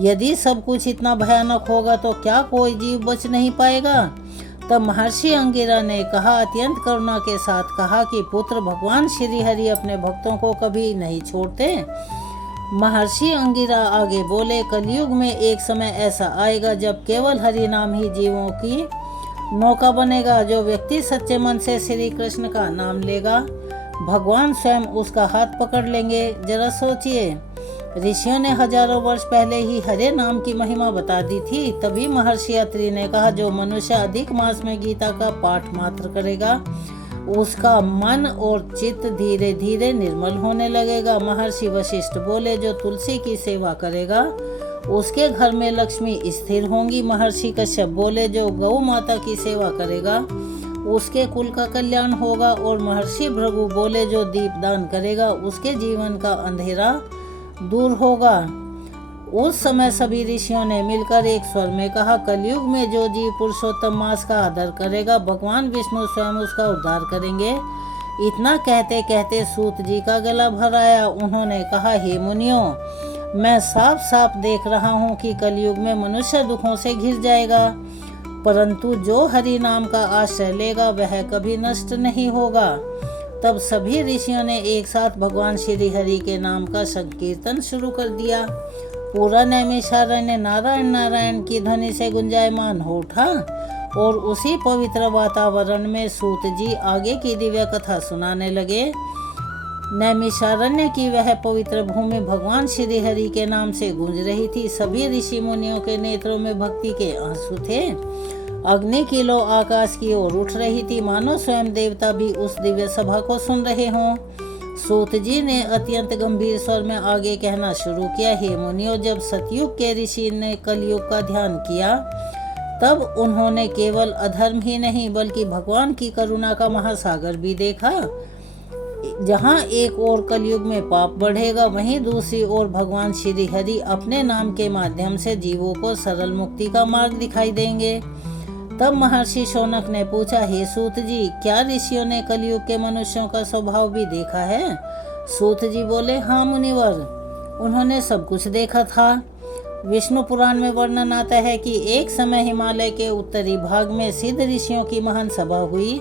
यदि सब कुछ इतना भयानक होगा तो क्या कोई जीव बच नहीं पाएगा? तब महर्षि अंगिरा ने कहा, अत्यंत करुणा के साथ कहा कि पुत्र, भगवान श्री हरि अपने भक्तों को कभी नहीं छोड़ते। महर्षि अंगिरा आगे बोले, कलयुग में एक समय ऐसा आएगा जब केवल हरि नाम ही जीवों की नौका बनेगा। जो व्यक्ति सच्चे मन से श्री कृष्ण का नाम लेगा, भगवान स्वयं उसका हाथ पकड़ लेंगे। जरा सोचिए, ऋषियों ने हजारों वर्ष पहले ही हरे नाम की महिमा बता दी थी। तभी महर्षि अत्रि ने कहा, जो मनुष्य अधिक मास में गीता का पाठ मात्र करेगा, उसका मन और चित्त धीरे धीरे निर्मल होने लगेगा। महर्षि वशिष्ठ बोले, जो तुलसी की सेवा करेगा, उसके घर में लक्ष्मी स्थिर होंगी। महर्षि कश्यप बोले, जो गौ माता की सेवा करेगा, उसके कुल का कल्याण होगा। और महर्षि भृगु बोले, जो दीपदान करेगा, उसके जीवन का अंधेरा दूर होगा। उस समय सभी ऋषियों ने मिलकर एक स्वर में कहा, कलयुग में जो जीव पुरुषोत्तम मास का आदर करेगा, भगवान विष्णु स्वयं उसका उद्धार करेंगे। इतना कहते कहते सूत जी का गला भर आया। उन्होंने कहा, हे मुनियों, मैं साफ साफ देख रहा हूँ कि कलयुग में मनुष्य दुखों से घिर जाएगा, परंतु जो हरि नाम का आश्रय लेगा वह कभी नष्ट नहीं होगा। तब सभी ऋषियों ने एक साथ भगवान श्री हरि के नाम का संकीर्तन शुरू कर दिया। पूरा नैमिषारण्य नारायण नारायण की ध्वनि से गुंजायमान हो उठा और उसी पवित्र वातावरण में सूत जी आगे की दिव्य कथा सुनाने लगे। नैमिषारण्य की वह पवित्र भूमि भगवान श्री हरि के नाम से गूंज रही थी। सभी ऋषि मुनियों के नेत्रों में भक्ति के आंसू थे। अग्नि की लो आकाश की ओर उठ रही थी, मानो स्वयं देवता भी उस दिव्य सभा को सुन रहे हों। सूत जी ने अत्यंत गंभीर स्वर में आगे कहना शुरू किया, हे मुनियों, जब सतयुग के ऋषि ने कलयुग का ध्यान किया तब उन्होंने केवल अधर्म ही नहीं बल्कि भगवान की करुणा का महासागर भी देखा। जहाँ एक ओर कलयुग में पाप बढ़ेगा, वहीं दूसरी ओर भगवान श्री हरि अपने नाम के माध्यम से जीवों को सरल मुक्ति का मार्ग दिखाई देंगे। तब महर्षि शौनक ने पूछा, हे सूत जी, क्या ऋषियों ने कलयुग के मनुष्यों का स्वभाव भी देखा है? सूत जी बोले, हाँ मुनिवर, उन्होंने सब कुछ देखा था। विष्णु पुराण में वर्णन आता है कि एक समय हिमालय के उत्तरी भाग में सिद्ध ऋषियों की महान सभा हुई।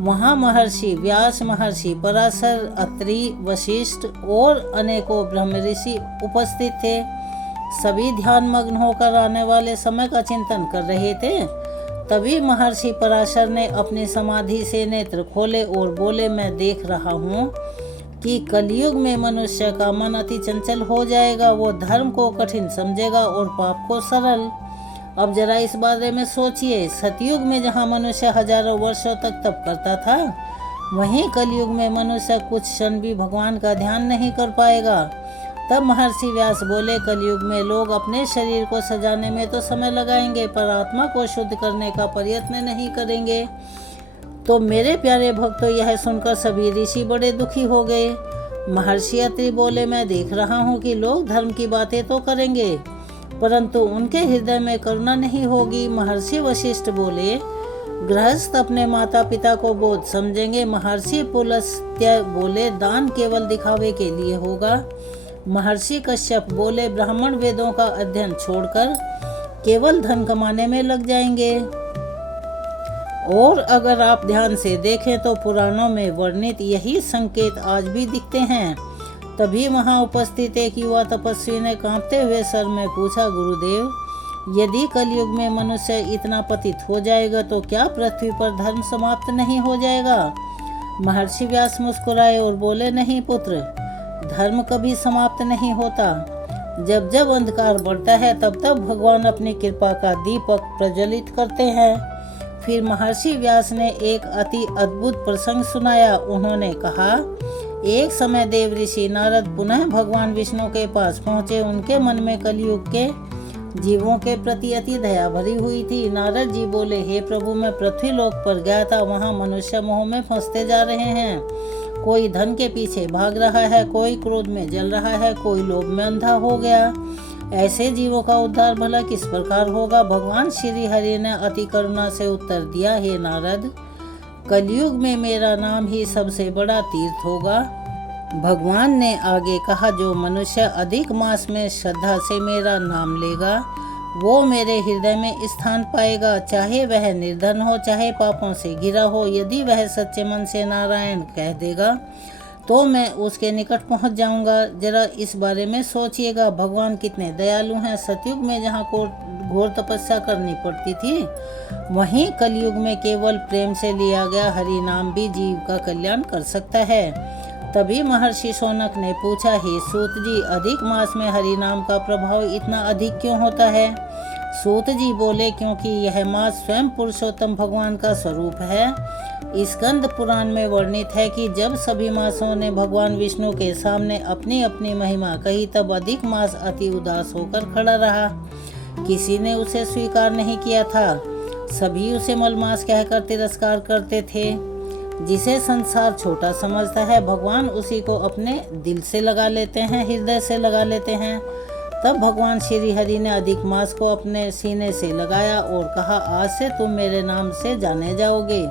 वहाँ महर्षि व्यास, महर्षि पराशर, अत्रि, वशिष्ठ और अनेकों ब्रह्म ऋषि उपस्थित थे। सभी ध्यान मग्न होकर आने वाले समय का चिंतन कर रहे थे। तभी महर्षि पराशर ने अपनी समाधि से नेत्र खोले और बोले, मैं देख रहा हूँ कि कलयुग में मनुष्य का मन अति चंचल हो जाएगा। वो धर्म को कठिन समझेगा और पाप को सरल। अब जरा इस बारे में सोचिए, सतयुग में जहाँ मनुष्य हजारों वर्षों तक तप करता था, वहीं कलयुग में मनुष्य कुछ क्षण भी भगवान का ध्यान नहीं कर पाएगा। तब महर्षि व्यास बोले, कलयुग में लोग अपने शरीर को सजाने में तो समय लगाएंगे पर आत्मा को शुद्ध करने का प्रयत्न नहीं करेंगे। तो मेरे प्यारे भक्तों, यह सुनकर सभी ऋषि बड़े दुखी हो गए। महर्षि अत्रि बोले, मैं देख रहा हूँ कि लोग धर्म की बातें तो करेंगे परंतु उनके हृदय में करुणा नहीं होगी। महर्षि वशिष्ठ बोले, गृहस्थ अपने माता पिता को बोझ समझेंगे। महर्षि पुलस्त्य बोले, दान केवल दिखावे के लिए होगा। महर्षि कश्यप बोले, ब्राह्मण वेदों का अध्ययन छोड़कर केवल धन कमाने में लग जाएंगे। और अगर आप ध्यान से देखें तो पुराणों में वर्णित यही संकेत आज भी दिखते हैं। तभी वहां उपस्थित एक युवा तपस्वी ने कांपते हुए सर में पूछा, गुरुदेव, यदि कलयुग में मनुष्य इतना पतित हो जाएगा तो क्या पृथ्वी पर धर्म समाप्त नहीं हो जाएगा? महर्षि व्यास मुस्कुराए और बोले, नहीं पुत्र, धर्म कभी समाप्त नहीं होता। जब जब अंधकार बढ़ता है तब तब भगवान अपनी कृपा का दीपक प्रज्वलित करते हैं। फिर महर्षि व्यास ने एक अति अद्भुत प्रसंग सुनाया। उन्होंने कहा, एक समय देव ऋषि नारद पुनः भगवान विष्णु के पास पहुँचे। उनके मन में कलयुग के जीवों के प्रति अति दया भरी हुई थी। नारद जी बोले, हे प्रभु, मैं पृथ्वी लोक पर गया था, वहाँ मनुष्य मोह में फंसते जा रहे हैं। कोई धन के पीछे भाग रहा है, कोई क्रोध में जल रहा है, कोई लोभ में अंधा हो गया। ऐसे जीवों का उद्धार भला किस प्रकार होगा? भगवान श्री हरि ने अति करुणा से उत्तर दिया, हे नारद, कलयुग में मेरा नाम ही सबसे बड़ा तीर्थ होगा। भगवान ने आगे कहा, जो मनुष्य अधिक मास में श्रद्धा से मेरा नाम लेगा वो मेरे हृदय में स्थान पाएगा। चाहे वह निर्धन हो, चाहे पापों से घिरा हो, यदि वह सच्चे मन से नारायण कह देगा तो मैं उसके निकट पहुंच जाऊंगा। जरा इस बारे में सोचिएगा, भगवान कितने दयालु हैं। सतयुग में जहाँ को घोर तपस्या करनी पड़ती थी, वहीं कलयुग में केवल प्रेम से लिया गया हरि नाम भी जीव का कल्याण कर सकता है। तभी महर्षि शौनक ने पूछा, हे सूत जी, अधिक मास में हरि नाम का प्रभाव इतना अधिक क्यों होता है? सूत जी बोले, क्योंकि यह मास स्वयं पुरुषोत्तम भगवान का स्वरूप है। स्कंद पुराण में वर्णित है कि जब सभी मासों ने भगवान विष्णु के सामने अपनी अपनी महिमा कही, तब अधिक मास अति उदास होकर खड़ा रहा। किसी ने उसे स्वीकार नहीं किया था। सभी उसे मलमास कहकर तिरस्कार करते थे। जिसे संसार छोटा समझता है, भगवान उसी को अपने दिल से लगा लेते हैं, हृदय से लगा लेते हैं। तब भगवान श्री हरि ने अधिक मास को अपने सीने से लगाया और कहा, आज से तुम मेरे नाम से जाने जाओगे।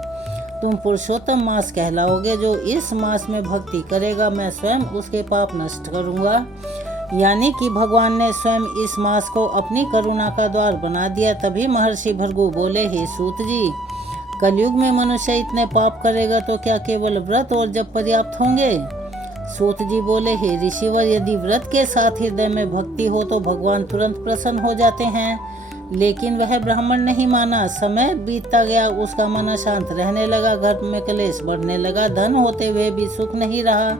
तुम पुरुषोत्तम मास कहलाओगे। जो इस मास में भक्ति करेगा, मैं स्वयं उसके पाप नष्ट करूँगा। यानी कि भगवान ने स्वयं इस मास को अपनी करुणा का द्वार बना दिया। तभी महर्षि भृगु बोले, हे सूत जी, कलयुग में मनुष्य इतने पाप करेगा तो क्या केवल व्रत और जप पर्याप्त होंगे? सूत जी बोले, हे ऋषिवर, यदि व्रत के साथ हृदय में भक्ति हो तो भगवान तुरंत प्रसन्न हो जाते हैं। लेकिन वह ब्राह्मण नहीं माना। समय बीतता गया, उसका मन अशांत रहने लगा, घर में क्लेश बढ़ने लगा, धन होते हुए भी सुख नहीं रहा।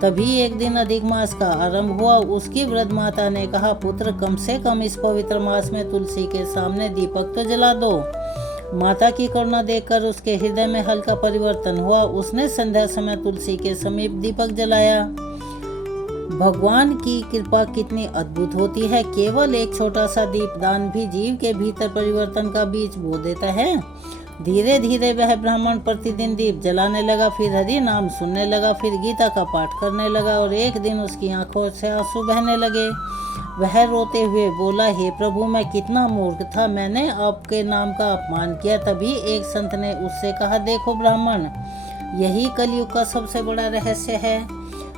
तभी एक दिन अधिक मास का आरंभ हुआ। उसकी वृद्ध माता ने कहा, पुत्र, कम से कम इस पवित्र मास में तुलसी के सामने दीपक तो जला दो। माता की करुणा देखकर उसके हृदय में हल्का परिवर्तन हुआ। उसने संध्या समय तुलसी के समीप दीपक जलाया। भगवान की कृपा कितनी अद्भुत होती है। केवल एक छोटा सा दीपदान भी जीव के भीतर परिवर्तन का बीज बो देता है। धीरे धीरे वह ब्राह्मण प्रतिदिन दीप जलाने लगा, फिर हरि नाम सुनने लगा, फिर गीता का पाठ करने लगा और एक दिन उसकी आंखों से आंसू बहने लगे। वह रोते हुए बोला, हे प्रभु, मैं कितना मूर्ख था, मैंने आपके नाम का अपमान किया। तभी एक संत ने उससे कहा, देखो ब्राह्मण, यही कलयुग का सबसे बड़ा रहस्य है।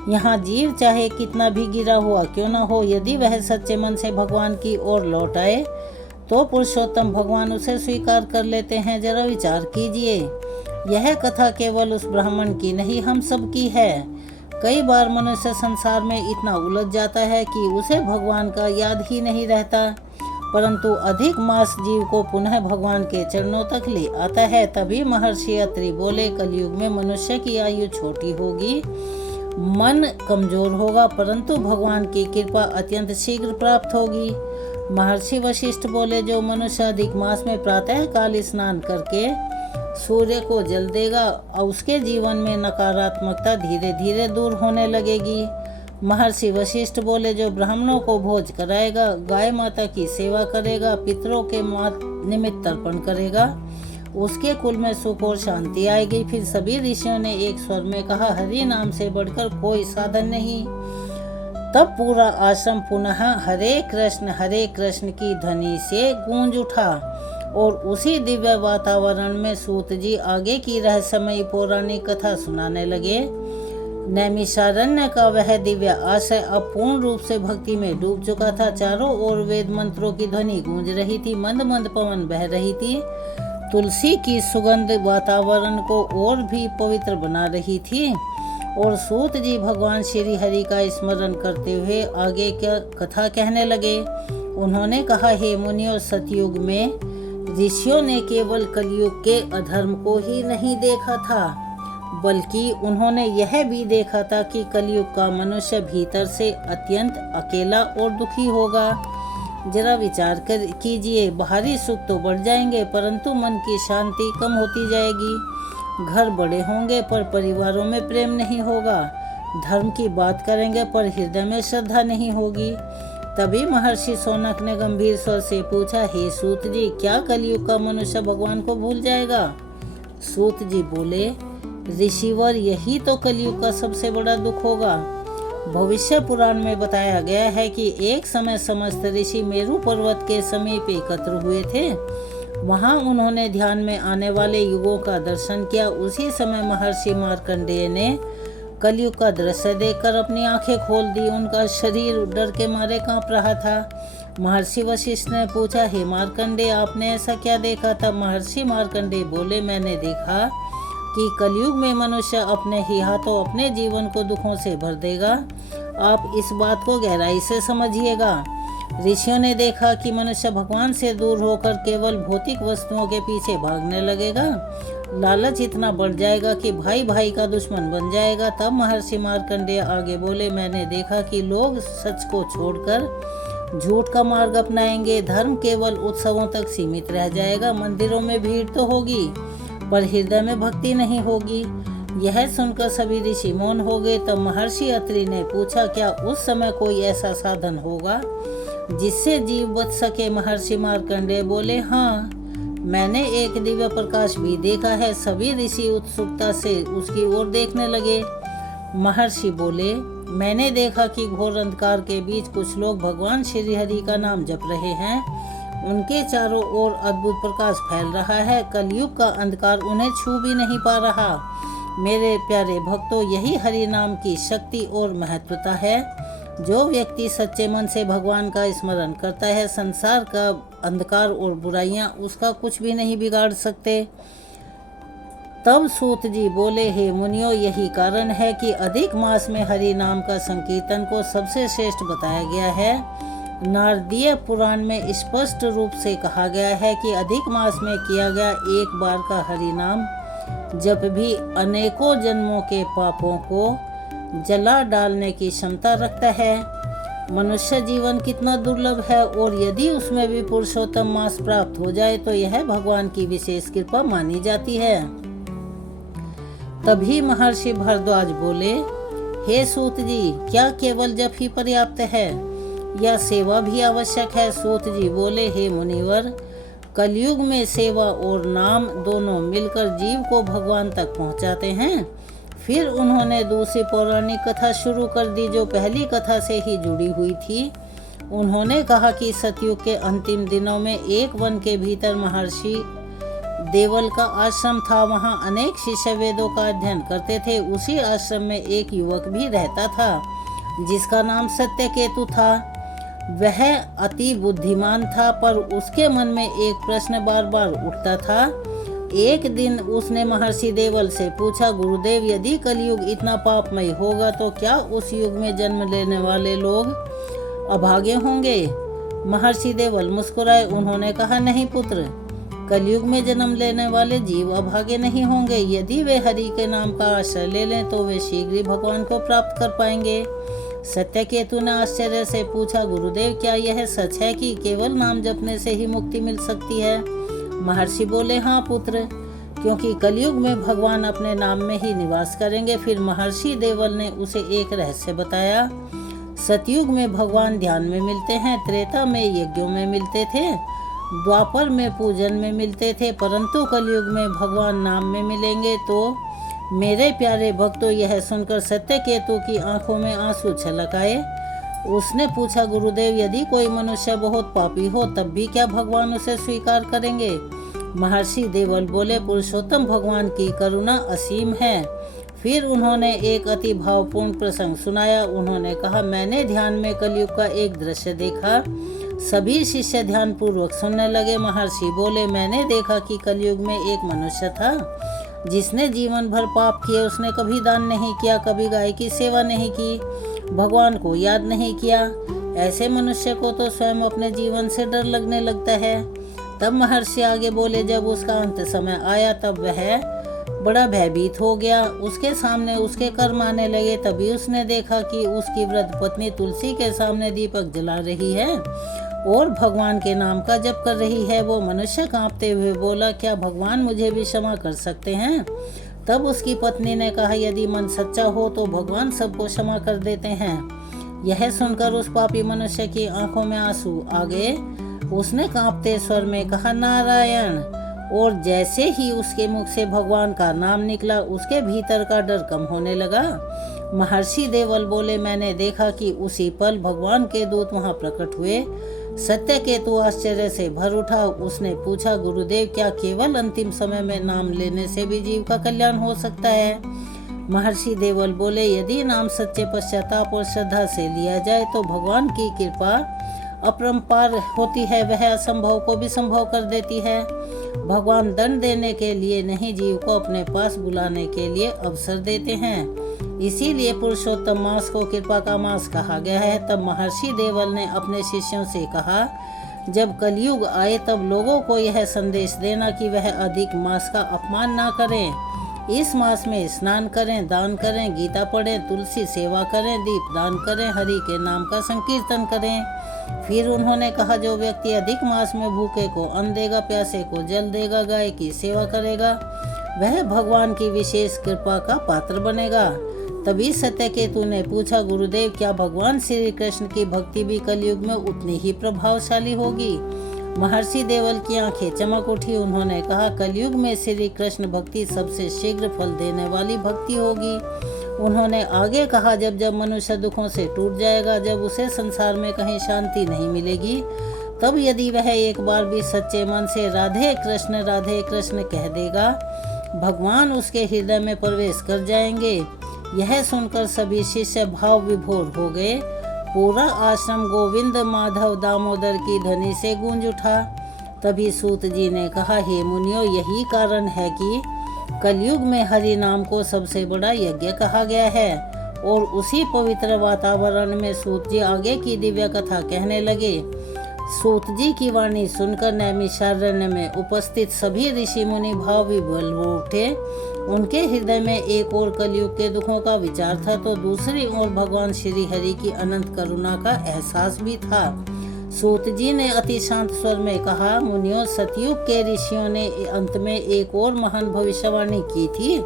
यहाँ जीव चाहे कितना भी गिरा हुआ क्यों न हो, यदि वह सच्चे मन से भगवान की ओर लौट आए तो पुरुषोत्तम भगवान उसे स्वीकार कर लेते हैं। जरा विचार कीजिए, यह कथा केवल उस ब्राह्मण की नहीं, हम सब की है। कई बार मनुष्य संसार में इतना उलझ जाता है कि उसे भगवान का याद ही नहीं रहता, परंतु अधिक मास जीव को पुनः भगवान के चरणों तक ले आता है। तभी महर्षि अत्रि बोले, कलयुग में मनुष्य की आयु छोटी होगी, मन कमजोर होगा, परंतु भगवान की कृपा अत्यंत शीघ्र प्राप्त होगी। महर्षि वशिष्ठ बोले, जो मनुष्य अधिक मास में प्रातः काल स्नान करके सूर्य को जल देगा, उसके जीवन में नकारात्मकता धीरे धीरे दूर होने लगेगी। महर्षि वशिष्ठ बोले, जो ब्राह्मणों को भोज कराएगा, गाय माता की सेवा करेगा, पितरों के निमित्त तर्पण करेगा, उसके कुल में सुख और शांति आएगी। फिर सभी ऋषियों ने एक स्वर में कहा, हरि नाम से बढ़कर कोई साधन नहीं। तब पूरा आश्रम पुनः हरे कृष्ण की ध्वनि से गूंज उठा और उसी दिव्य वातावरण में सूत जी आगे की रहस्यमयी पौराणिक कथा सुनाने लगे। नैमिषारण्य का वह दिव्य आशय अब पूर्ण रूप से भक्ति में डूब चुका था। चारों ओर वेद मंत्रों की ध्वनि गूंज रही थी, मंद मंद पवन बह रही थी, तुलसी की सुगंध वातावरण को और भी पवित्र बना रही थी। और सूत जी भगवान श्री हरि का स्मरण करते हुए आगे क्या कथा कहने लगे। उन्होंने कहा, हे मुनियों, सतयुग में ऋषियों ने केवल कलयुग के अधर्म को ही नहीं देखा था, बल्कि उन्होंने यह भी देखा था कि कलयुग का मनुष्य भीतर से अत्यंत अकेला और दुखी होगा। जरा विचार कीजिए, बाहरी सुख तो बढ़ जाएंगे, परंतु मन की शांति कम होती जाएगी। घर बड़े होंगे पर परिवारों में प्रेम नहीं होगा। धर्म की बात करेंगे पर हृदय में श्रद्धा नहीं होगी। तभी महर्षि शौनक ने गंभीर स्वर से पूछा, हे सूत जी, क्या कलयुग का मनुष्य भगवान को भूल जाएगा? सूत जी बोले, ऋषिवर, यही तो कलयुग का सबसे बड़ा दुख होगा। भविष्य पुराण में बताया गया है कि एक समय समस्त ऋषि मेरु पर्वत के समीप एकत्र हुए थे। वहां उन्होंने ध्यान में आने वाले युगों का दर्शन किया। उसी समय महर्षि मार्कंडेय ने कलयुग का दृश्य देखकर अपनी आंखें खोल दी। उनका शरीर डर के मारे कांप रहा था। महर्षि वशिष्ठ ने पूछा, हे मार्कंडेय, आपने ऐसा क्या देखा था? महर्षि मार्कंडेय बोले, मैंने देखा कि कलयुग में मनुष्य अपने ही हाथों अपने जीवन को दुखों से भर देगा। आप इस बात को गहराई से समझिएगा। ऋषियों ने देखा कि मनुष्य भगवान से दूर होकर केवल भौतिक वस्तुओं के पीछे भागने लगेगा। लालच इतना बढ़ जाएगा कि भाई भाई का दुश्मन बन जाएगा। तब महर्षि मार्कंडेय आगे बोले, मैंने देखा कि लोग सच को छोड़कर झूठ का मार्ग अपनाएंगे। धर्म केवल उत्सवों तक सीमित रह जाएगा। मंदिरों में भीड़ तो होगी पर हृदय में भक्ति नहीं होगी। यह सुनकर सभी ऋषि मौन हो गए। तब महर्षि अत्रि ने पूछा, क्या उस समय कोई ऐसा साधन होगा जिससे जीव बच सके? महर्षि मार्कंडेय बोले, हाँ, मैंने एक दिव्य प्रकाश भी देखा है। सभी ऋषि उत्सुकता से उसकी ओर देखने लगे। महर्षि बोले, मैंने देखा कि घोर अंधकार के बीच कुछ लोग भगवान श्री हरि का नाम जप रहे हैं। उनके चारों ओर अद्भुत प्रकाश फैल रहा है। कलयुग का अंधकार उन्हें छू भी नहीं पा रहा। मेरे प्यारे भक्तों, यही हरि नाम की शक्ति और महत्वता है। जो व्यक्ति सच्चे मन से भगवान का स्मरण करता है, संसार का अंधकार और बुराइयां उसका कुछ भी नहीं बिगाड़ सकते। तब सूत जी बोले, हे मुनियों, यही कारण है कि अधिक मास में हरि नाम का संकीर्तन को सबसे श्रेष्ठ बताया गया है। नारदीय पुराण में स्पष्ट रूप से कहा गया है कि अधिक मास में किया गया एक बार का हरि नाम जप भी अनेकों जन्मों के पापों को जला डालने की क्षमता रखता है। मनुष्य जीवन कितना दुर्लभ है, और यदि उसमें भी पुरुषोत्तम मास प्राप्त हो जाए तो यह भगवान की विशेष कृपा मानी जाती है। तभी महर्षि भारद्वाज बोले, हे सूत जी, क्या केवल जप ही पर्याप्त है या सेवा भी आवश्यक है? सूत जी बोले, हे मुनिवर, कलयुग में सेवा और नाम दोनों मिलकर जीव को भगवान तक पहुंचाते हैं। फिर उन्होंने दूसरी पौराणिक कथा शुरू कर दी जो पहली कथा से ही जुड़ी हुई थी। उन्होंने कहा कि सतयुग के अंतिम दिनों में एक वन के भीतर महर्षि देवल का आश्रम था। वहाँ अनेक शिष्य वेदों का अध्ययन करते थे। उसी आश्रम में एक युवक भी रहता था जिसका नाम सत्यकेतु था। वह अति बुद्धिमान था, पर उसके मन में एक प्रश्न बार बार उठता था। एक दिन उसने महर्षि देवल से पूछा, गुरुदेव, यदि कलयुग इतना पापमय होगा तो क्या उस युग में जन्म लेने वाले लोग अभागे होंगे? महर्षि देवल मुस्कुराए। उन्होंने कहा, नहीं पुत्र, कलयुग में जन्म लेने वाले जीव अभागे नहीं होंगे। यदि वे हरि के नाम का आश्रय ले लें तो वे शीघ्र ही भगवान को प्राप्त कर पाएंगे। सत्यकेतु ने आश्चर्य से पूछा, गुरुदेव, क्या यह सच है कि केवल नाम जपने से ही मुक्ति मिल सकती है? महर्षि बोले, हाँ पुत्र, क्योंकि कलयुग में भगवान अपने नाम में ही निवास करेंगे। फिर महर्षि देवल ने उसे एक रहस्य बताया। सतयुग में भगवान ध्यान में मिलते हैं, त्रेता में यज्ञों में मिलते थे, द्वापर में पूजन में मिलते थे, परंतु कलयुग में भगवान नाम में मिलेंगे। तो मेरे प्यारे भक्तों, यह सुनकर सत्यकेतु की आंखों में आंसू छलक आए। उसने पूछा, गुरुदेव, यदि कोई मनुष्य बहुत पापी हो तब भी क्या भगवान उसे स्वीकार करेंगे? महर्षि देवल बोले, पुरुषोत्तम भगवान की करुणा असीम है। फिर उन्होंने एक अति भावपूर्ण प्रसंग सुनाया। उन्होंने कहा, मैंने ध्यान में कलयुग का एक दृश्य देखा। सभी शिष्य ध्यान पूर्वक सुनने लगे। महर्षि बोले, मैंने देखा कि कलयुग में एक मनुष्य था जिसने जीवन भर पाप किए। उसने कभी दान नहीं किया, कभी गाय की सेवा नहीं की, भगवान को याद नहीं किया। ऐसे मनुष्य को तो स्वयं अपने जीवन से डर लगने लगता है। तब महर्षि आगे बोले, जब उसका अंत समय आया तब वह बड़ा भयभीत हो गया। उसके सामने उसके कर्म आने लगे। तभी उसने देखा कि उसकी वृद्ध पत्नी तुलसी के सामने दीपक जला रही है और भगवान के नाम का जप कर रही है। वो मनुष्य कांपते हुए बोला, क्या भगवान मुझे भी क्षमा कर सकते हैं? तब उसकी पत्नी ने कहा, यदि मन सच्चा हो तो भगवान सबको क्षमा कर देते हैं। यह सुनकर उस पापी मनुष्य की आंखों में आंसू आ गए। उसने कांपते स्वर में कहा, नारायण, और जैसे ही उसके मुख से भगवान का नाम निकला उसके भीतर का डर कम होने लगा। महर्षि देवल बोले, मैंने देखा कि उसी पल भगवान के दूत वहां प्रकट हुए। सत्यकेतु आश्चर्य से भर उठा। उसने पूछा, गुरुदेव, क्या केवल अंतिम समय में नाम लेने से भी जीव का कल्याण हो सकता है? महर्षि देवल बोले, यदि नाम सच्चे पश्चाताप और श्रद्धा से लिया जाए तो भगवान की कृपा अपरंपार होती है। वह असंभव को भी संभव कर देती है। भगवान दंड देने के लिए नहीं, जीव को अपने पास बुलाने के लिए अवसर देते हैं। इसीलिए पुरुषोत्तम मास को कृपा का मास कहा गया है। तब महर्षि देवल ने अपने शिष्यों से कहा, जब कलयुग आए तब लोगों को यह संदेश देना कि वह अधिक मास का अपमान ना करें। इस मास में स्नान करें, दान करें, गीता पढ़ें, तुलसी सेवा करें, दीप दान करें, हरि के नाम का संकीर्तन करें। फिर उन्होंने कहा, जो व्यक्ति अधिक मास में भूखे को अन्न देगा, प्यासे को जल देगा, गाय की सेवा करेगा, वह भगवान की विशेष कृपा का पात्र बनेगा। तभी सत्यकेतु ने पूछा, गुरुदेव, क्या भगवान श्री कृष्ण की भक्ति भी कलयुग में उतनी ही प्रभावशाली होगी? महर्षि देवल की आंखें चमक उठी। उन्होंने कहा, कलयुग में श्री कृष्ण भक्ति सबसे शीघ्र फल देने वाली भक्ति होगी। उन्होंने आगे कहा, जब जब मनुष्य दुखों से टूट जाएगा, जब उसे संसार में कहीं शांति नहीं मिलेगी, तब यदि वह एक बार भी सच्चे मन से राधे कृष्ण कह देगा, भगवान उसके हृदय में प्रवेश कर जाएंगे। यह सुनकर सभी शिष्य भाव विभोर हो गए। पूरा आश्रम गोविंद माधव दामोदर की ध्वनि से गूंज उठा। तभी सूत जी ने कहा, हे मुनियों, यही कारण है कि कलयुग में हरि नाम को सबसे बड़ा यज्ञ कहा गया है। और उसी पवित्र वातावरण में सूत जी आगे की दिव्य कथा कहने लगे। सूत जी की वाणी सुनकर नैमिषारण्य में उपस्थित सभी ऋषि मुनि भाव विभोर हो उठे। उनके हृदय में एक ओर कलयुग के दुखों का विचार था तो दूसरी ओर भगवान श्री हरि की अनंत करुणा का एहसास भी था। सूत जी ने अति शांत स्वर में कहा, मुनियों, सतयुग के ऋषियों ने अंत में एक और महान भविष्यवाणी की थी।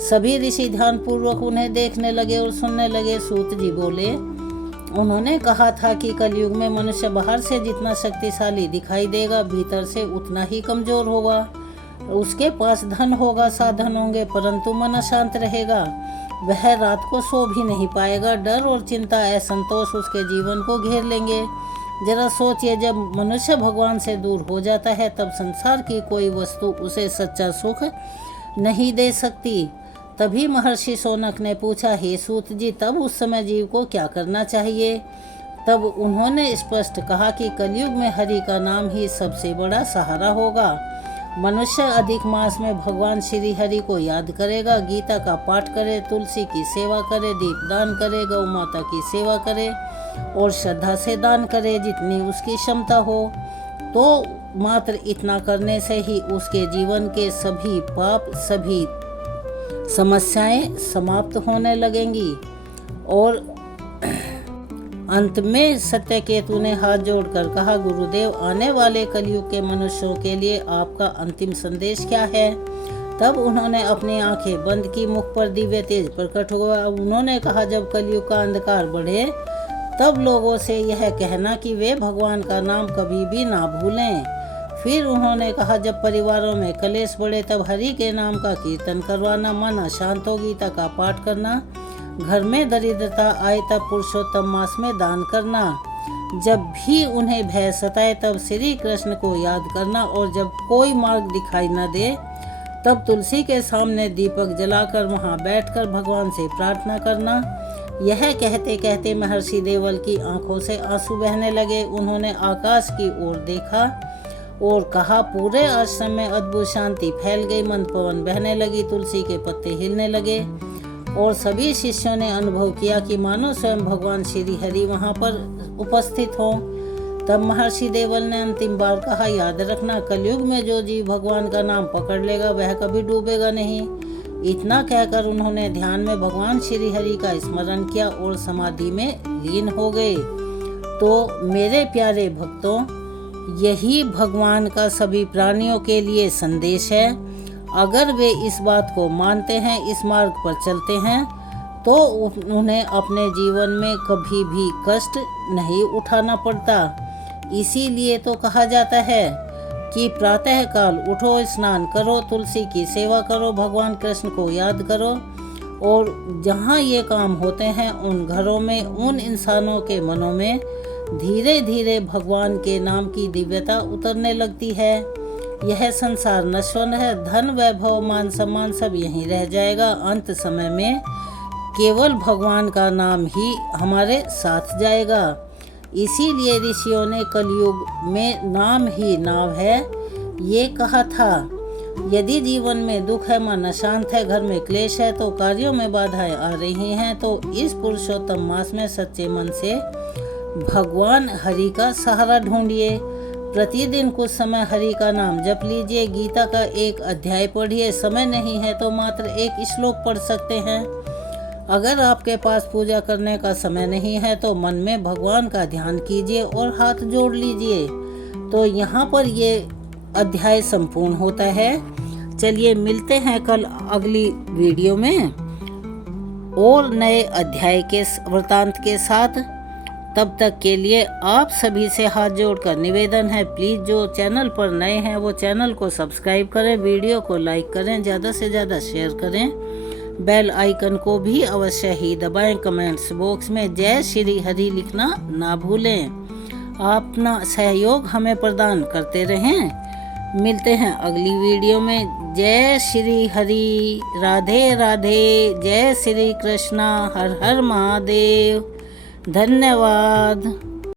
सभी ऋषि ध्यान पूर्वक उन्हें देखने लगे और सुनने लगे। सूत जी बोले, उन्होंने कहा था कि कलयुग में मनुष्य बाहर से जितना शक्तिशाली दिखाई देगा, भीतर से उतना ही कमजोर होगा। उसके पास धन होगा, साधन होंगे, परंतु मन अशांत रहेगा। वह रात को सो भी नहीं पाएगा। डर और चिंता, असंतोष उसके जीवन को घेर लेंगे। जरा सोचिए, जब मनुष्य भगवान से दूर हो जाता है तब संसार की कोई वस्तु उसे सच्चा सुख नहीं दे सकती। तभी महर्षि शौनक ने पूछा, हे सूत जी, तब उस समय जीव को क्या करना चाहिए? तब उन्होंने स्पष्ट कहा कि कलयुग में हरि का नाम ही सबसे बड़ा सहारा होगा। मनुष्य अधिक मास में भगवान श्री हरि को याद करेगा, गीता का पाठ करे, तुलसी की सेवा करे, दीपदान करे, गौ माता की सेवा करे और श्रद्धा से दान करे जितनी उसकी क्षमता हो। तो मात्र इतना करने से ही उसके जीवन के सभी पाप, सभी समस्याएं समाप्त होने लगेंगी। और अंत में सत्यकेतु ने हाथ जोड़कर कहा, गुरुदेव, आने वाले कलयुग के मनुष्यों के लिए आपका अंतिम संदेश क्या है? तब उन्होंने अपनी आंखें बंद की, मुख पर दिव्य तेज प्रकट हुआ। उन्होंने कहा, जब कलयुग का अंधकार बढ़े तब लोगों से यह कहना कि वे भगवान का नाम कभी भी ना भूलें। फिर उन्होंने कहा, जब परिवारों में कलेश बढ़े तब हरि के नाम का कीर्तन करवाना, मन अशांत हो गीता का पाठ करना, घर में दरिद्रता आए तब पुरुषोत्तम मास में दान करना, जब भी उन्हें भय सताए तब श्री कृष्ण को याद करना और जब कोई मार्ग दिखाई न दे तब तुलसी के सामने दीपक जलाकर वहां बैठकर भगवान से प्रार्थना करना। यह कहते कहते महर्षि देवल की आंखों से आंसू बहने लगे। उन्होंने आकाश की ओर देखा और कहा, पूरे आश्रम में अद्भुत शांति फैल गई, मंद पवन बहने लगी, तुलसी के पत्ते हिलने लगे और सभी शिष्यों ने अनुभव किया कि मानो स्वयं भगवान श्री हरि वहां पर उपस्थित हों। तब महर्षि देवल ने अंतिम बार कहा, याद रखना, कलयुग में जो जीव भगवान का नाम पकड़ लेगा वह कभी डूबेगा नहीं। इतना कहकर उन्होंने ध्यान में भगवान श्री हरि का स्मरण किया और समाधि में लीन हो गए। तो मेरे प्यारे भक्तों, यही भगवान का सभी प्राणियों के लिए संदेश है। अगर वे इस बात को मानते हैं, इस मार्ग पर चलते हैं, तो उन्हें अपने जीवन में कभी भी कष्ट नहीं उठाना पड़ता। इसीलिए तो कहा जाता है कि प्रातः काल उठो, स्नान करो, तुलसी की सेवा करो, भगवान कृष्ण को याद करो और जहाँ ये काम होते हैं उन घरों में, उन इंसानों के मनों में धीरे धीरे भगवान के नाम की दिव्यता उतरने लगती है। यह संसार नश्वर है, धन, वैभव, मान सम्मान सब यहीं रह जाएगा। अंत समय में केवल भगवान का नाम ही हमारे साथ जाएगा। इसीलिए ऋषियों ने कलयुग में नाम ही नाव है ये कहा था। यदि जीवन में दुख है, मन अशांत है, घर में क्लेश है, तो कार्यों में बाधाएं आ रही हैं, तो इस पुरुषोत्तम मास में सच्चे मन से भगवान हरि का सहारा ढूंढिए। प्रतिदिन कुछ समय हरि का नाम जप लीजिए, गीता का एक अध्याय पढ़िए, समय नहीं है तो मात्र एक श्लोक पढ़ सकते हैं। अगर आपके पास पूजा करने का समय नहीं है तो मन में भगवान का ध्यान कीजिए और हाथ जोड़ लीजिए। तो यहाँ पर ये अध्याय संपूर्ण होता है। चलिए मिलते हैं कल अगली वीडियो में और नए अध्याय के वृतांत के साथ। तब तक के लिए आप सभी से हाथ जोड़कर निवेदन है, प्लीज़ जो चैनल पर नए हैं वो चैनल को सब्सक्राइब करें, वीडियो को लाइक करें, ज़्यादा से ज़्यादा शेयर करें, बेल आइकन को भी अवश्य ही दबाएं। कमेंट्स बॉक्स में जय श्री हरि लिखना ना भूलें। अपना सहयोग हमें प्रदान करते रहें। मिलते हैं अगली वीडियो में। जय श्री हरि, राधे राधे, जय श्री कृष्णा, हर हर महादेव। धन्यवाद।